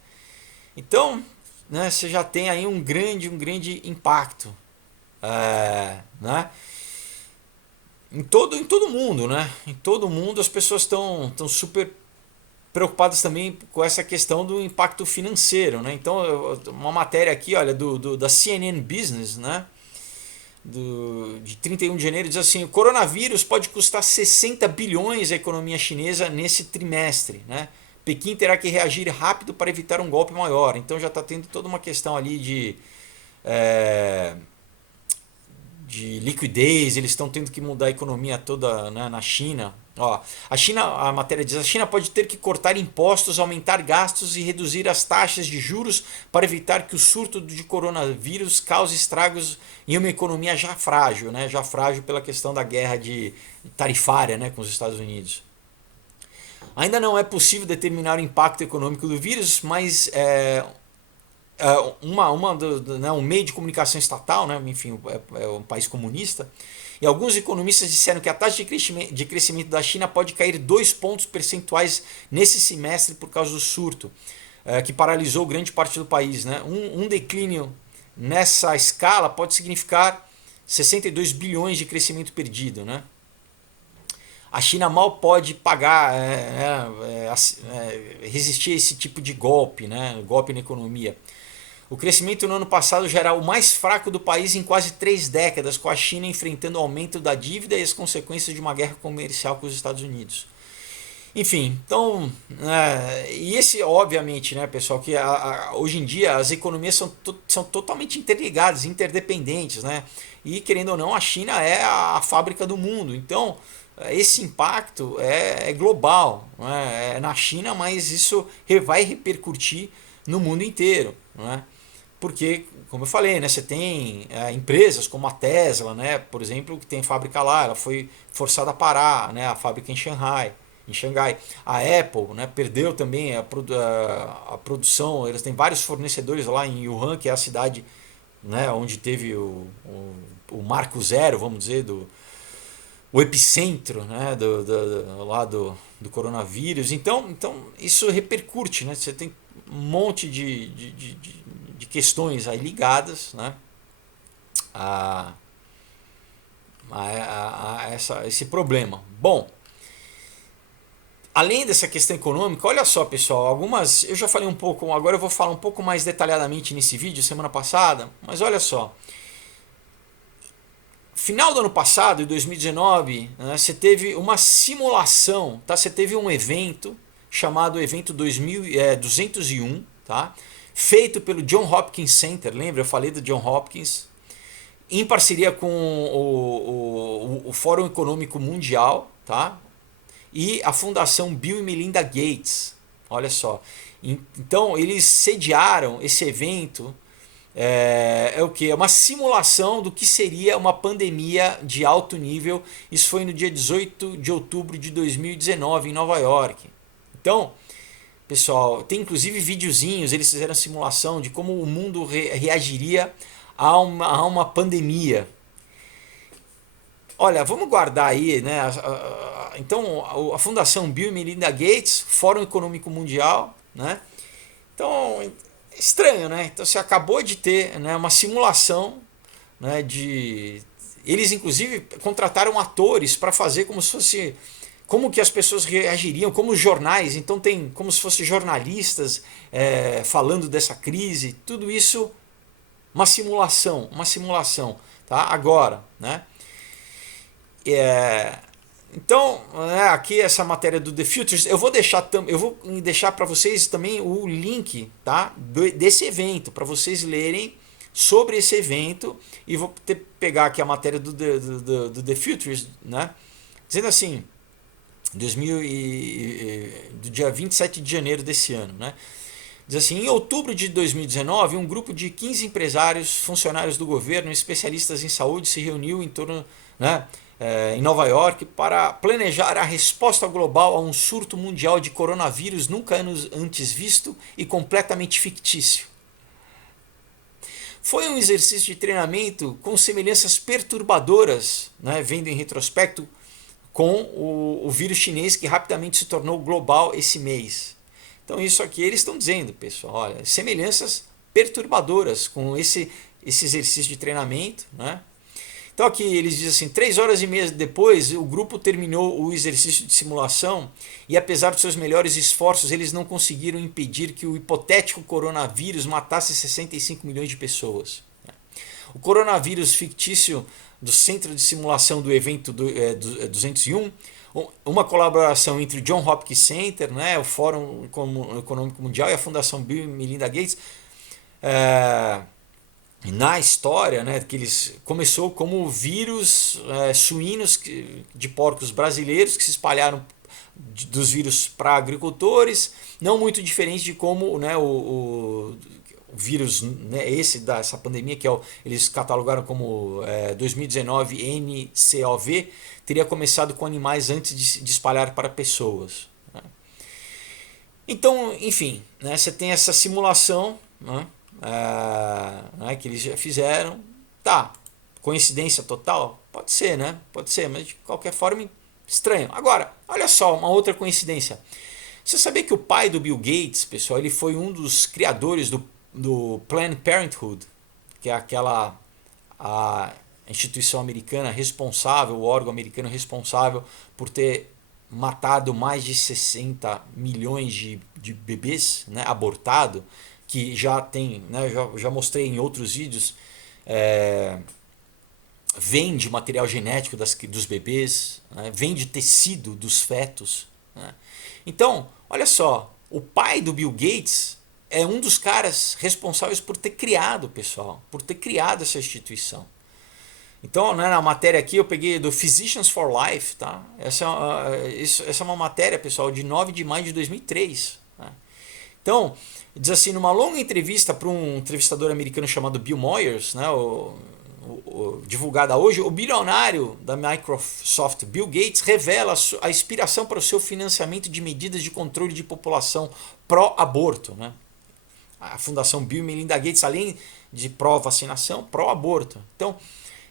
Então, né, você já tem aí um grande impacto. Né? Em todo mundo, né? Em todo mundo as pessoas estão super preocupadas também com essa questão do impacto financeiro, né? Então, uma matéria aqui, olha, da CNN Business, né? De 31 de janeiro diz assim: o coronavírus pode custar 60 bilhões à economia chinesa nesse trimestre, né? Pequim terá que reagir rápido para evitar um golpe maior. Então já está tendo toda uma questão ali de liquidez, eles estão tendo que mudar a economia toda, né, na China. Ó, a matéria diz: a China pode ter que cortar impostos, aumentar gastos e reduzir as taxas de juros para evitar que o surto de coronavírus cause estragos em uma economia já frágil, né, já frágil pela questão da guerra tarifária, né, com os Estados Unidos. Ainda não é possível determinar o impacto econômico do vírus, mas né, um meio de comunicação estatal, né, enfim, é um país comunista, e alguns economistas disseram que a taxa de crescimento da China pode cair 2 pontos percentuais nesse semestre por causa do surto, que paralisou grande parte do país. Né? Um declínio nessa escala pode significar 62 bilhões de crescimento perdido. Né? A China mal pode pagar, resistir a esse tipo de golpe, né? Golpe na economia. O crescimento no ano passado já era o mais fraco do país em quase 3 décadas, com a China enfrentando o aumento da dívida e as consequências de uma guerra comercial com os Estados Unidos. Enfim, então, e esse, obviamente, né, pessoal, que hoje em dia as economias são totalmente interligadas, interdependentes, né? E, querendo ou não, a China é a fábrica do mundo. Então, esse impacto é global, né? É na China, mas isso vai repercutir no mundo inteiro, né? Porque, como eu falei, né, você tem empresas como a Tesla, né, por exemplo, que tem fábrica lá, ela foi forçada a parar, né, a fábrica em Xangai. A Apple, né, perdeu também a produção, eles têm vários fornecedores lá em Wuhan, que é a cidade, né, onde teve o marco zero, vamos dizer, o epicentro, né, do coronavírus. Então isso repercute, né, você tem um monte de questões aí ligadas, né, a esse problema. Bom, além dessa questão econômica, olha só, pessoal, eu já falei um pouco, agora eu vou falar um pouco mais detalhadamente nesse vídeo semana passada, mas olha só. Final do ano passado, em 2019, né, você teve uma simulação, tá? Você teve um evento chamado Evento 201, tá? Feito pelo John Hopkins Center, lembra? Eu falei do John Hopkins, em parceria com o Fórum Econômico Mundial, tá? E a Fundação Bill e Melinda Gates. Olha só. Então, eles sediaram esse evento. É o que? É uma simulação do que seria uma pandemia de alto nível. Isso foi no dia 18 de outubro de 2019 em Nova York. Então, pessoal, tem inclusive videozinhos, eles fizeram simulação de como o mundo reagiria a uma pandemia. Olha, vamos guardar aí, né? Então, a Fundação Bill e Melinda Gates, Fórum Econômico Mundial, né? Então, estranho, né? Então você acabou de ter, né, uma simulação, né, de. Eles inclusive contrataram atores para fazer como se fosse. Como que as pessoas reagiriam, como os jornais, então tem como se fossem jornalistas falando dessa crise, tudo isso uma simulação, tá? Agora, né? Então, aqui essa matéria do The Futures, eu vou deixar para vocês também o link, tá, desse evento, para vocês lerem sobre esse evento, e vou pegar aqui a matéria do The Futures, né, dizendo assim, do dia 27 de janeiro desse ano, né? Diz assim, em outubro de 2019, um grupo de 15 empresários, funcionários do governo e especialistas em saúde se reuniu em torno, né, em Nova York para planejar a resposta global a um surto mundial de coronavírus nunca antes visto e completamente fictício. Foi um exercício de treinamento com semelhanças perturbadoras, né, vendo em retrospecto, com o vírus chinês que rapidamente se tornou global esse mês. Então isso aqui eles estão dizendo, pessoal, olha, semelhanças perturbadoras com esse exercício de treinamento, né? Então aqui eles dizem assim, 3 horas e meia depois o grupo terminou o exercício de simulação e apesar dos seus melhores esforços eles não conseguiram impedir que o hipotético coronavírus matasse 65 milhões de pessoas. O coronavírus fictício do Centro de Simulação do Evento 201, uma colaboração entre o John Hopkins Center, né, o Fórum Econômico Mundial e a Fundação Bill e Melinda Gates, na história, né, que eles começou como vírus suínos de porcos brasileiros que se espalharam dos vírus para agricultores, não muito diferente de como, né, o vírus, né, dessa pandemia que eles catalogaram como 2019 NCOV, teria começado com animais antes de espalhar para pessoas. Né? Então, enfim, né, você tem essa simulação, né, que eles já fizeram. Tá, coincidência total? Pode ser, né? Pode ser, mas de qualquer forma estranho. Agora, olha só, uma outra coincidência. Você sabia que o pai do Bill Gates, pessoal, ele foi um dos criadores do Planned Parenthood, que é a instituição americana responsável, o órgão americano responsável por ter matado mais de 60 milhões de bebês, né, abortado, que já tem, né, já mostrei em outros vídeos, vende material genético dos bebês, né, vende tecido dos fetos. Né. Então, olha só, o pai do Bill Gates é um dos caras responsáveis por ter criado, pessoal, por ter criado essa instituição. Então, né, na matéria aqui eu peguei do Physicians for Life, tá? Essa é uma matéria, pessoal, de 9 de maio de 2003. Né? Então, diz assim, numa longa entrevista para um entrevistador americano chamado Bill Moyers, né, divulgada hoje, o bilionário da Microsoft, Bill Gates, revela a inspiração para o seu financiamento de medidas de controle de população pró-aborto. Né? A Fundação Bill e Melinda Gates, além de pró-vacinação, pró-aborto. Então,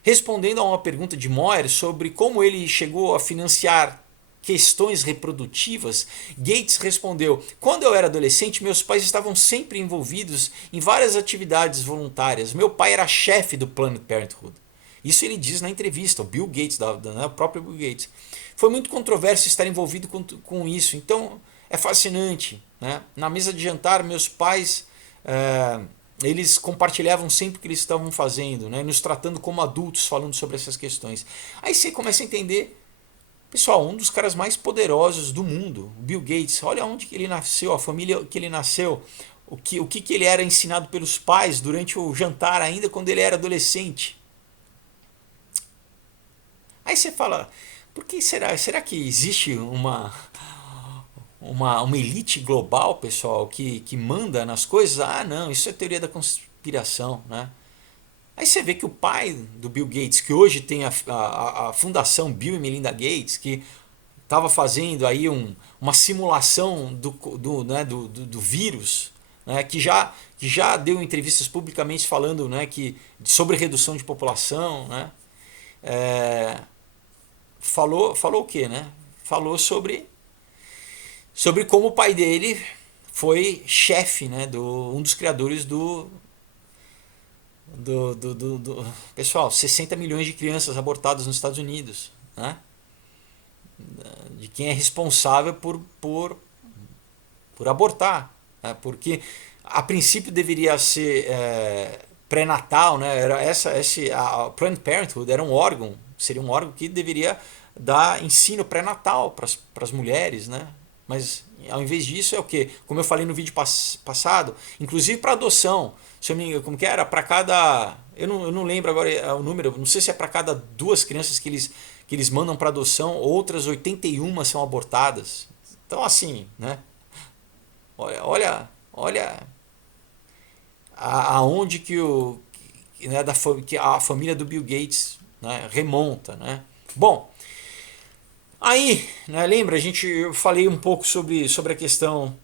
respondendo a uma pergunta de Moyers sobre como ele chegou a financiar questões reprodutivas, Gates respondeu: quando eu era adolescente, meus pais estavam sempre envolvidos em várias atividades voluntárias. Meu pai era chefe do Planned Parenthood. Isso ele diz na entrevista, o Bill Gates, o próprio Bill Gates. Foi muito controverso estar envolvido com isso, então é fascinante. Né? Na mesa de jantar, meus pais eles compartilhavam sempre o que eles estavam fazendo, né? Nos tratando como adultos, falando sobre essas questões. Aí você começa a entender. Pessoal, um dos caras mais poderosos do mundo, Bill Gates, olha onde que ele nasceu, a família que ele nasceu, o que ele era ensinado pelos pais durante o jantar, ainda quando ele era adolescente. Aí você fala, por que será? Será que existe uma elite global, pessoal, que manda nas coisas? Ah, não, isso é teoria da conspiração, né? Aí você vê que o pai do Bill Gates, que hoje tem a fundação Bill e Melinda Gates, que estava fazendo aí uma simulação do vírus, né, que já deu entrevistas publicamente falando, né, sobre redução de população, né, falou o quê? Né? Falou sobre como o pai dele foi chefe, né, um dos criadores do pessoal, 60 milhões de crianças abortadas nos Estados Unidos, né? De quem é responsável por abortar, né? Porque a princípio deveria ser pré-natal, né? A Planned Parenthood era seria um órgão que deveria dar ensino pré-natal para as mulheres, né? Mas ao invés disso é o que? Como eu falei no vídeo passado, inclusive para adoção. Se eu me, como que era? Para cada. Eu não lembro agora o número, não sei se é para cada 2 crianças que eles mandam para adoção, outras 81 são abortadas. Então, assim, né? Olha Olha aonde que né, que a família do Bill Gates, né, remonta, né? Bom, aí, né, lembra, eu falei um pouco sobre a questão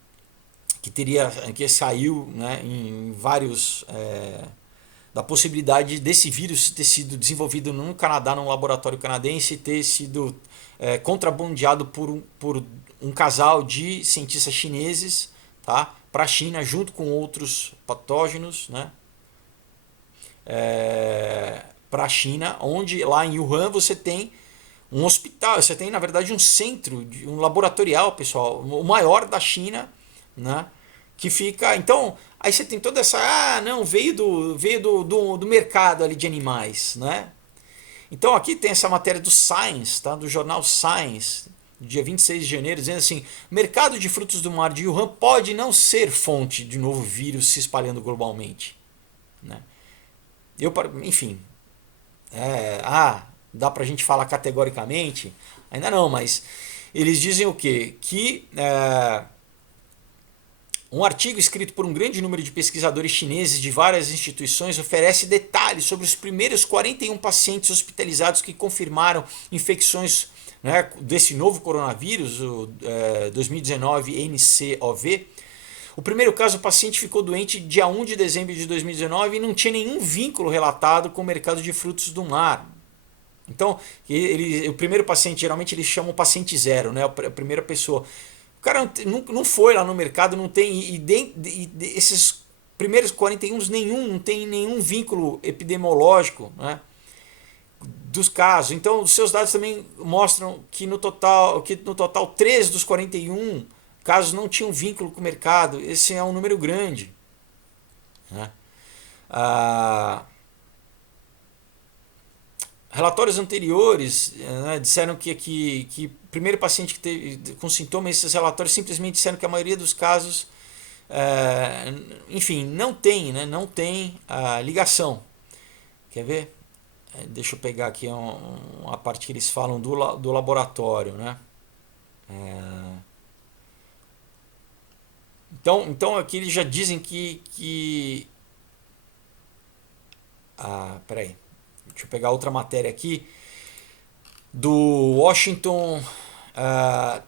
que saiu, né, em vários da possibilidade desse vírus ter sido desenvolvido no Canadá, num laboratório canadense, e ter sido contrabandeado por um casal de cientistas chineses, tá, para a China, junto com outros patógenos, né, para a China, onde lá em Wuhan você tem um hospital, você tem na verdade um centro, um laboratorial, pessoal, o maior da China, né? Que fica. Então, aí você tem toda essa. Ah, não, veio do mercado ali de animais, né? Então aqui tem essa matéria do Science, tá? Do jornal Science, dia 26 de janeiro, dizendo assim: mercado de frutos do mar de Wuhan pode não ser fonte de novo vírus se espalhando globalmente, né? Enfim, dá pra gente falar categoricamente? Ainda não, mas eles dizem o quê? Que um artigo escrito por um grande número de pesquisadores chineses de várias instituições oferece detalhes sobre os primeiros 41 pacientes hospitalizados que confirmaram infecções, né, desse novo coronavírus, o 2019 nCoV. O primeiro caso, o paciente ficou doente dia 1 de dezembro de 2019 e não tinha nenhum vínculo relatado com o mercado de frutos do mar. Então, o primeiro paciente, geralmente eles chamam o paciente zero, né, a primeira pessoa. O cara não foi lá no mercado, não tem. Esses primeiros 41 nenhum, não tem nenhum vínculo epidemiológico, né, dos casos. Então, os seus dados também mostram que no total 3 dos 41 casos não tinham vínculo com o mercado. Esse é um número grande, né? Relatórios anteriores, né, disseram que o primeiro paciente que teve com sintomas, esses relatórios simplesmente disseram que a maioria dos casos, enfim, não tem, né, não tem a ligação. Quer ver? Deixa eu pegar aqui uma parte que eles falam do laboratório, né? Então aqui eles já dizem peraí. Deixa eu pegar outra matéria aqui do Washington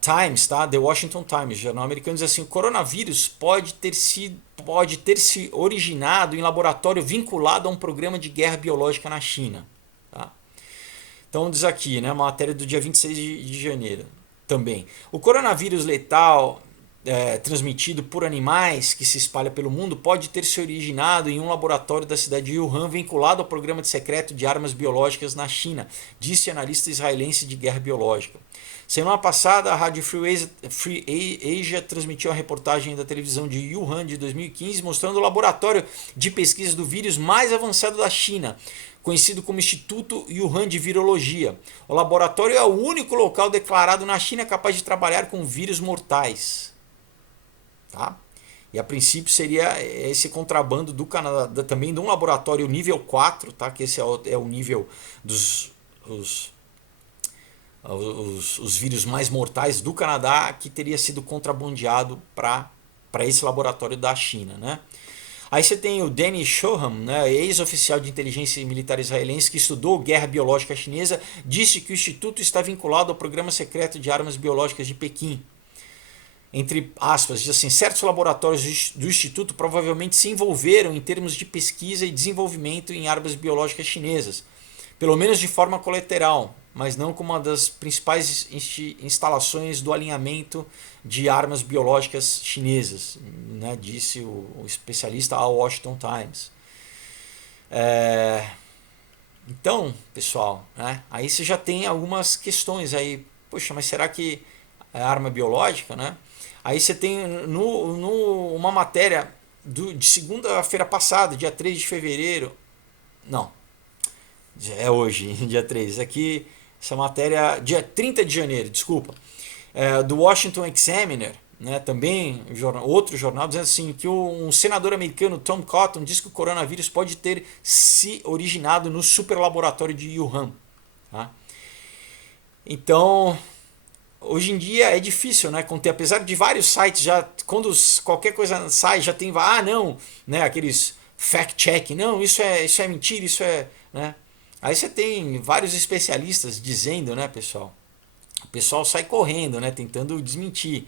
Times, tá? The Washington Times, jornal americano, diz assim: o coronavírus pode ter se originado em laboratório vinculado a um programa de guerra biológica na China. Tá? Então diz aqui, né, matéria do dia 26 de janeiro também. O coronavírus letal transmitido por animais que se espalha pelo mundo pode ter se originado em um laboratório da cidade de Wuhan vinculado ao programa de secreto de armas biológicas na China, disse analista israelense de guerra biológica. Semana passada, a rádio Free Asia transmitiu a reportagem da televisão de Wuhan de 2015 mostrando o laboratório de pesquisa do vírus mais avançado da China, conhecido como Instituto Wuhan de Virologia. O laboratório é o único local declarado na China capaz de trabalhar com vírus mortais. Tá? E a princípio seria esse contrabando do Canadá, também de um laboratório nível 4, tá? Que esse é o nível dos os vírus mais mortais do Canadá, que teria sido contrabandeado para esse laboratório da China, né? Aí você tem o Danny Shoham, né, ex-oficial de inteligência militar israelense que estudou guerra biológica chinesa, disse que o instituto está vinculado ao programa secreto de armas biológicas de Pequim. Entre aspas, diz assim: certos laboratórios do instituto provavelmente se envolveram em termos de pesquisa e desenvolvimento em armas biológicas chinesas, pelo menos de forma colateral, mas não como uma das principais instalações do alinhamento de armas biológicas chinesas, né, disse o especialista ao Washington Times. Então, pessoal, né, aí você já tem algumas questões aí. Poxa, mas será que é arma biológica, né? Aí você tem uma matéria de segunda-feira passada, dia 3 de fevereiro. Não, é hoje, dia 3. Aqui, essa matéria, dia 30 de janeiro, desculpa. Do Washington Examiner, né, também outro jornal, dizendo assim que um senador americano, Tom Cotton, diz que o coronavírus pode ter se originado no superlaboratório de Wuhan. Tá? Então, hoje em dia é difícil, né, conter, apesar de vários sites já, quando qualquer coisa sai, já tem, não, né, aqueles fact-check, não, isso é mentira, isso é, né, aí você tem vários especialistas dizendo, né, pessoal, o pessoal sai correndo, né, tentando desmentir.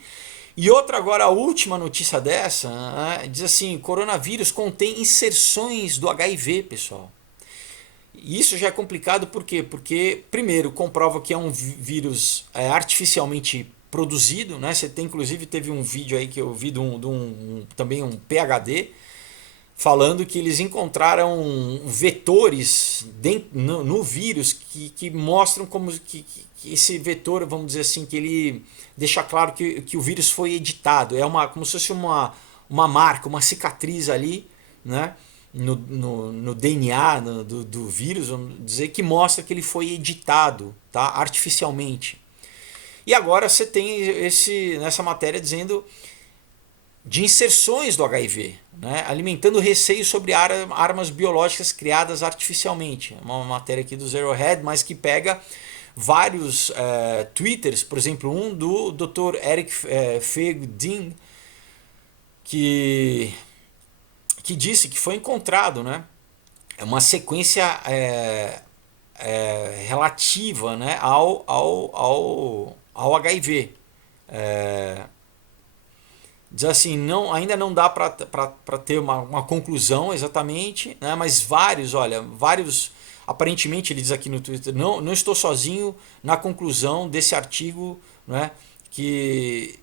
E outra agora, a última notícia dessa, né, diz assim, coronavírus contém inserções do HIV, pessoal. Isso já é complicado por quê? Porque, primeiro, comprova que é um vírus artificialmente produzido, né? Você tem, inclusive, teve um vídeo aí que eu vi também um PhD falando que eles encontraram vetores no vírus que mostram como que esse vetor, vamos dizer assim, que ele deixa claro que o vírus foi editado. É como se fosse uma marca, uma cicatriz ali, né? No DNA do vírus, vamos dizer, que mostra que ele foi editado, tá, artificialmente. E agora você tem nessa matéria dizendo de inserções do HIV, né, alimentando receio sobre armas biológicas criadas artificialmente. É uma matéria aqui do Zero Head, mas que pega vários twitters, por exemplo, um do Dr. Eric Fegdin, que disse que foi encontrado, né, uma sequência relativa, né, ao HIV. Diz assim, ainda não dá para ter uma conclusão exatamente, né, mas vários, aparentemente ele diz aqui no Twitter, não estou sozinho na conclusão desse artigo, né, que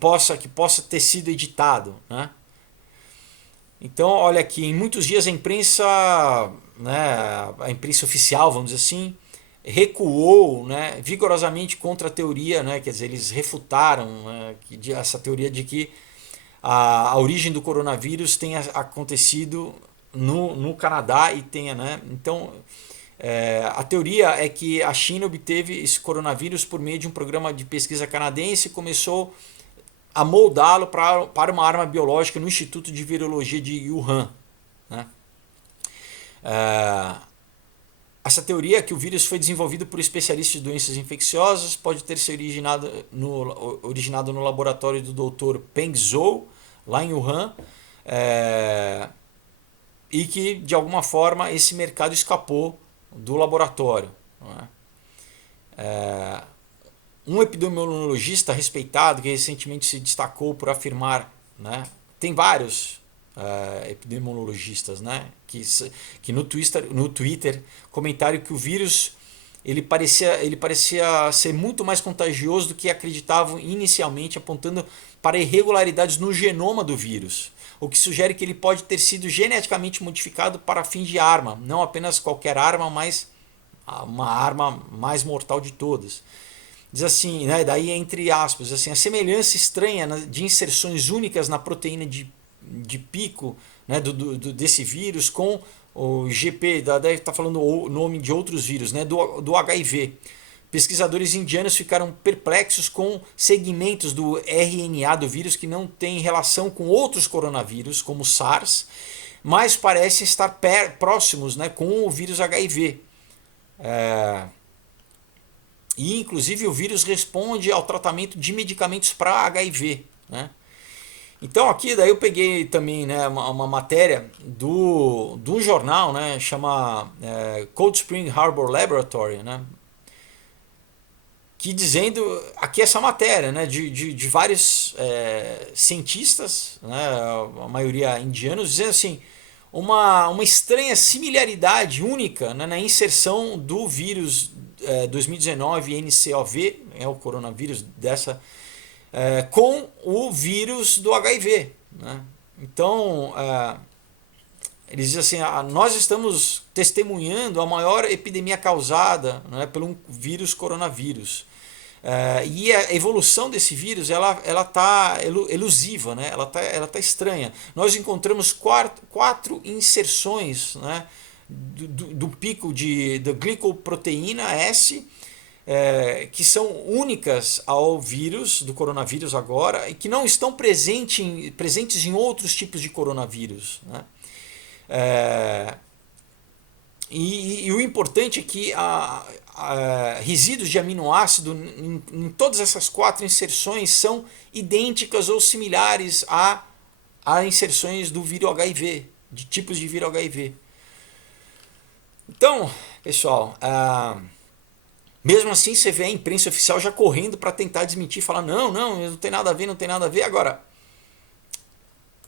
possa ter sido editado, né. Então, olha aqui, em muitos dias a imprensa, né, a imprensa oficial, vamos dizer assim, recuou, né, vigorosamente contra a teoria, né, quer dizer, eles refutaram, né, essa teoria de que a origem do coronavírus tenha acontecido no Canadá e tenha, né, então a teoria é que a China obteve esse coronavírus por meio de um programa de pesquisa canadense e começou a moldá-lo para uma arma biológica no Instituto de Virologia de Wuhan, né? Essa teoria é que o vírus foi desenvolvido por especialistas de doenças infecciosas, pode ter se originado no laboratório do Dr. Peng Zhou, lá em Wuhan, e que, de alguma forma, esse mercado escapou do laboratório, né? Um epidemiologista respeitado que recentemente se destacou por afirmar, né, tem vários epidemiologistas, né, que no Twitter comentaram que o vírus ele parecia ser muito mais contagioso do que acreditavam inicialmente, apontando para irregularidades no genoma do vírus, o que sugere que ele pode ter sido geneticamente modificado para fins de arma, não apenas qualquer arma, mas uma arma mais mortal de todas. Diz assim, né, daí entre aspas, assim, a semelhança estranha de inserções únicas na proteína de pico, né, desse vírus com o GP, deve estar falando o nome de outros vírus, né, do HIV. Pesquisadores indianos ficaram perplexos com segmentos do RNA do vírus que não têm relação com outros coronavírus, como o SARS, mas parecem estar próximos, né, com o vírus HIV. E, inclusive, o vírus responde ao tratamento de medicamentos para HIV, né? Então, aqui daí eu peguei também, né, uma matéria do jornal, né, chama Cold Spring Harbor Laboratory, né, que dizendo aqui essa matéria, né, de vários cientistas, né, a maioria indianos, dizendo assim, uma estranha similaridade única, né, na inserção do vírus 2019 NCOV, o coronavírus dessa, com o vírus do HIV, né? Então, eles dizem assim, nós estamos testemunhando a maior epidemia causada, né, pelo vírus coronavírus. E a evolução desse vírus ela está elusiva, né? ela tá estranha. Nós encontramos quatro inserções, né, do pico da glicoproteína S, que são únicas ao vírus, do coronavírus agora, e que não estão presentes em outros tipos de coronavírus, né? E o importante é que resíduos de aminoácido em todas essas 4 inserções são idênticas ou similares a inserções do vírus HIV, de tipos de vírus HIV. Então, pessoal, mesmo assim você vê a imprensa oficial já correndo para tentar desmentir, falar não tem nada a ver, não tem nada a ver. Agora,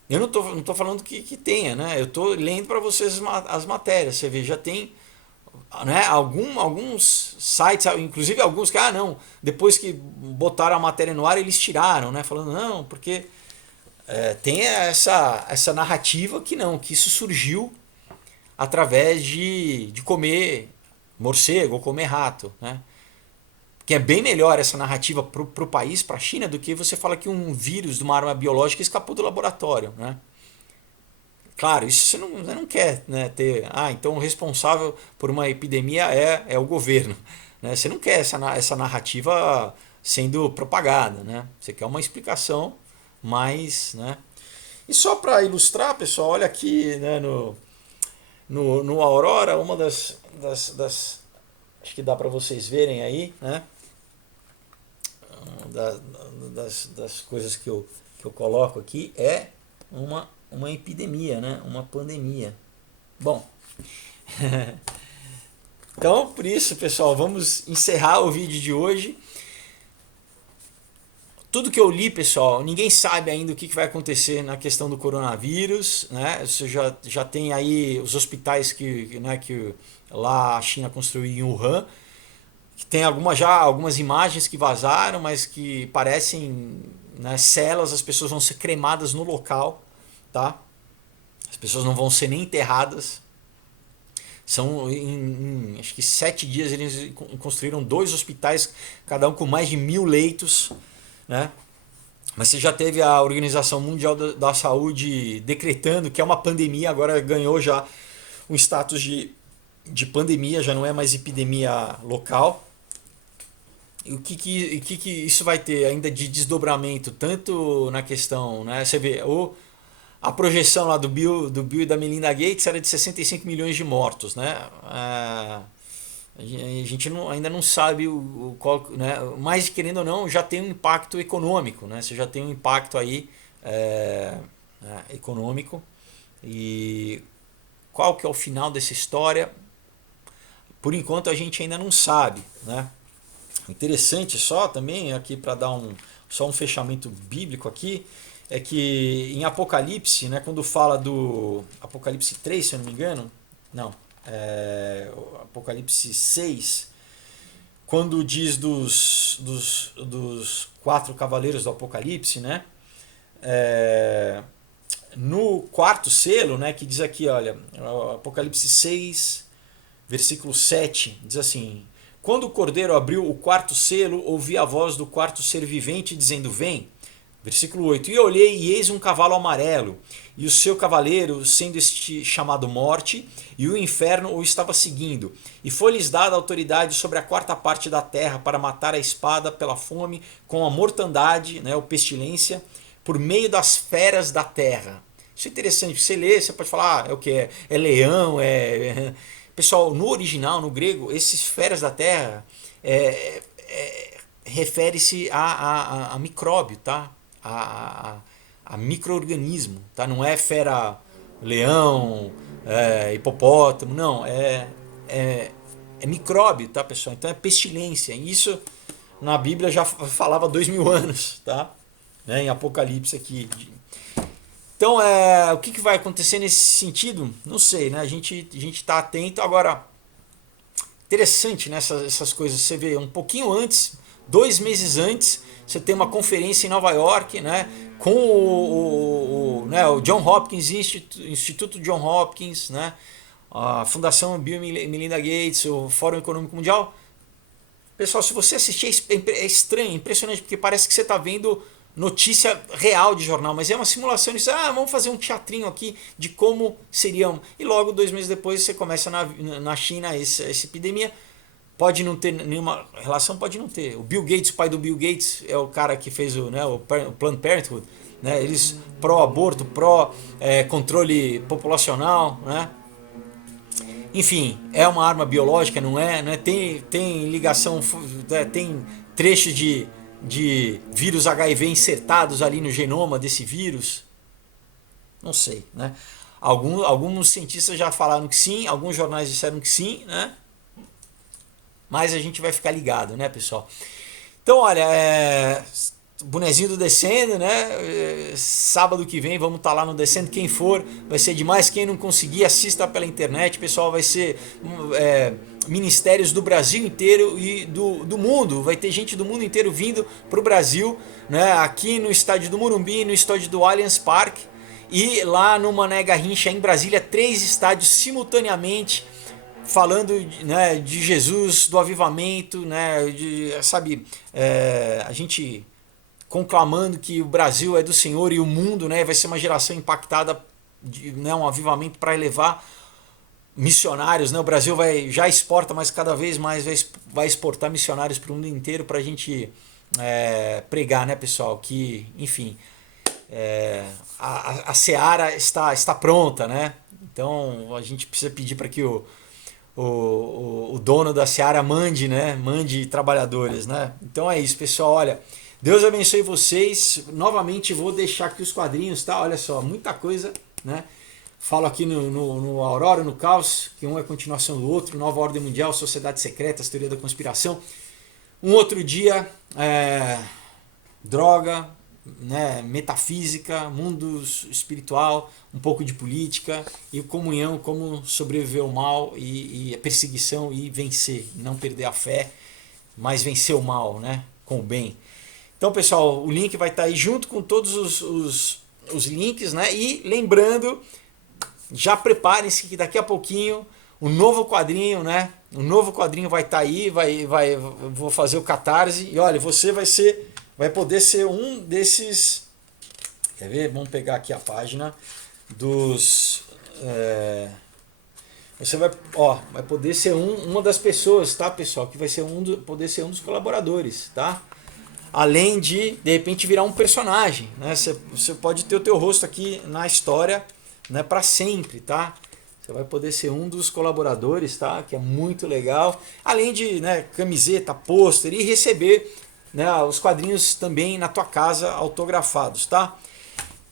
eu não tô falando que tenha, né? Eu estou lendo para vocês as matérias. Você vê, já tem, né, alguns sites, inclusive alguns que, não, depois que botaram a matéria no ar, eles tiraram, né? Falando, não, porque tem essa narrativa que isso surgiu através de comer morcego ou comer rato, né? Que é bem melhor essa narrativa para o país, para a China, do que você fala que um vírus de uma arma biológica escapou do laboratório, né? Claro, isso você não quer, né, ter. Então o responsável por uma epidemia é o governo. Né? Você não quer essa narrativa sendo propagada. Né? Você quer uma explicação mais. Né? E só para ilustrar, pessoal, olha aqui, né, no Aurora, uma das. Acho que dá para vocês verem aí, né? Das coisas que eu coloco aqui é uma epidemia, né? Uma pandemia. Bom, então por isso, pessoal, vamos encerrar o vídeo de hoje. Tudo que eu li, pessoal, ninguém sabe ainda o que vai acontecer na questão do coronavírus, né? Você já tem aí os hospitais que lá a China construiu em Wuhan, que tem algumas imagens que vazaram, mas que parecem, né, celas, as pessoas vão ser cremadas no local, tá? As pessoas não vão ser nem enterradas. São em acho que 7 dias eles construíram 2 hospitais, cada um com mais de 1.000 leitos, né? Mas você já teve a Organização Mundial da Saúde decretando que é uma pandemia, agora ganhou já um status de pandemia, já não é mais epidemia local. E o que isso vai ter ainda de desdobramento, tanto na questão, né? Você vê, a projeção lá do Bill e da Melinda Gates era de 65 milhões de mortos, né? A gente ainda não sabe qual, né? Mas querendo ou não, já tem um impacto econômico, né? Você já tem um impacto aí econômico. E qual que é o final dessa história? Por enquanto a gente ainda não sabe, né? Interessante só também aqui para dar só um fechamento bíblico aqui, é que em Apocalipse, né, quando fala do Apocalipse 3, se eu não me engano, não, Apocalipse 6, quando diz dos 4 cavaleiros do Apocalipse, né, no 4º selo, né, que diz aqui, olha, Apocalipse 6, versículo 7, diz assim: quando o Cordeiro abriu o 4º selo, ouvi a voz do 4º ser vivente dizendo: vem. Versículo 8: e olhei, e eis um cavalo amarelo, e o seu cavaleiro, sendo este chamado Morte, e o inferno o estava seguindo. E foi-lhes dada autoridade sobre a 4ª parte da terra, para matar a espada pela fome, com a mortandade, né, ou pestilência, por meio das feras da terra. Isso é interessante, você lê, você pode falar, é o que? É leão, Pessoal, no original, no grego, esses feras da terra refere-se a micróbio, tá? A micro-organismo, tá? Não é fera, leão, hipopótamo, não, é micróbio, tá, pessoal? Então é pestilência. Isso na Bíblia já falava 2.000 anos, tá? Né? Em Apocalipse aqui. Então, o que vai acontecer nesse sentido? Não sei, né? A gente está atento. Agora, interessante, né, essas coisas. Você vê um pouquinho antes, 2 meses antes, você tem uma conferência em Nova York, né, com o John Hopkins Instituto John Hopkins, né, a Fundação Bill e Melinda Gates, o Fórum Econômico Mundial. Pessoal, se você assistir, é estranho, impressionante, porque parece que você está vendo notícia real de jornal, mas é uma simulação disso. Vamos fazer um teatrinho aqui de como seriam. E logo 2 meses depois você começa na China essa epidemia. Pode não ter nenhuma relação, pode não ter. O Bill Gates, o pai do Bill Gates, é o cara que fez o Planned Parenthood, né? Eles pró-aborto, pró-controle populacional, né? Enfim, é uma arma biológica, não é? Não é? Tem ligação, tem trechos de vírus HIV insertados ali no genoma desse vírus? Não sei, né? Alguns cientistas já falaram que sim, alguns jornais disseram que sim, né? Mas a gente vai ficar ligado, né, pessoal? Então, olha, bonezinho do Descendo, né? Sábado que vem vamos estar lá no Descendo. Quem for, vai ser demais. Quem não conseguir, assista pela internet. Pessoal, vai ser ministérios do Brasil inteiro e do mundo. Vai ter gente do mundo inteiro vindo para o Brasil, né? Aqui no estádio do Morumbi, no estádio do Allianz Parque e lá no Mané Garrincha, em Brasília. 3 estádios simultaneamente falando, né, de Jesus, do avivamento, né, sabe, a gente conclamando que o Brasil é do Senhor e o mundo, né, vai ser uma geração impactada, né, um avivamento para elevar missionários, né, o Brasil já exporta, mas cada vez mais vai exportar missionários para o mundo inteiro para a gente pregar, né, pessoal, que, enfim, a seara está pronta, né, então a gente precisa pedir para que o dono da seara mande, né? Mande trabalhadores, né? Então é isso, pessoal. Olha, Deus abençoe vocês. Novamente vou deixar aqui os quadrinhos, tá? Olha só, muita coisa, né? Falo aqui no Aurora, no Caos, que um é continuação do outro, Nova Ordem Mundial, Sociedades Secretas, Teoria da Conspiração. Um outro dia, droga, né, metafísica, mundo espiritual, um pouco de política e comunhão, como sobreviver ao mal e a perseguição e vencer, não perder a fé, mas vencer o mal, né, com o bem. Então, pessoal, o link vai estar aí junto com todos os links, né, e lembrando, já preparem-se que daqui a pouquinho o novo quadrinho, né, o novo quadrinho vai estar aí, vou fazer o Catarse e olha, você vai poder ser um desses. Quer ver? Vamos pegar aqui a página dos. Você vai poder ser uma das pessoas, tá, pessoal? Que vai ser poder ser um dos colaboradores, tá? Além de repente virar um personagem, né? Você pode ter o teu rosto aqui na história, né? Para sempre, tá? Você vai poder ser um dos colaboradores, tá? Que é muito legal. Além de, né, camiseta, pôster e receber, né, os quadrinhos também na tua casa autografados, tá?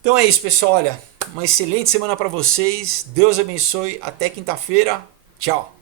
Então é isso, pessoal, olha, uma excelente semana para vocês. Deus abençoe, até quinta-feira. Tchau.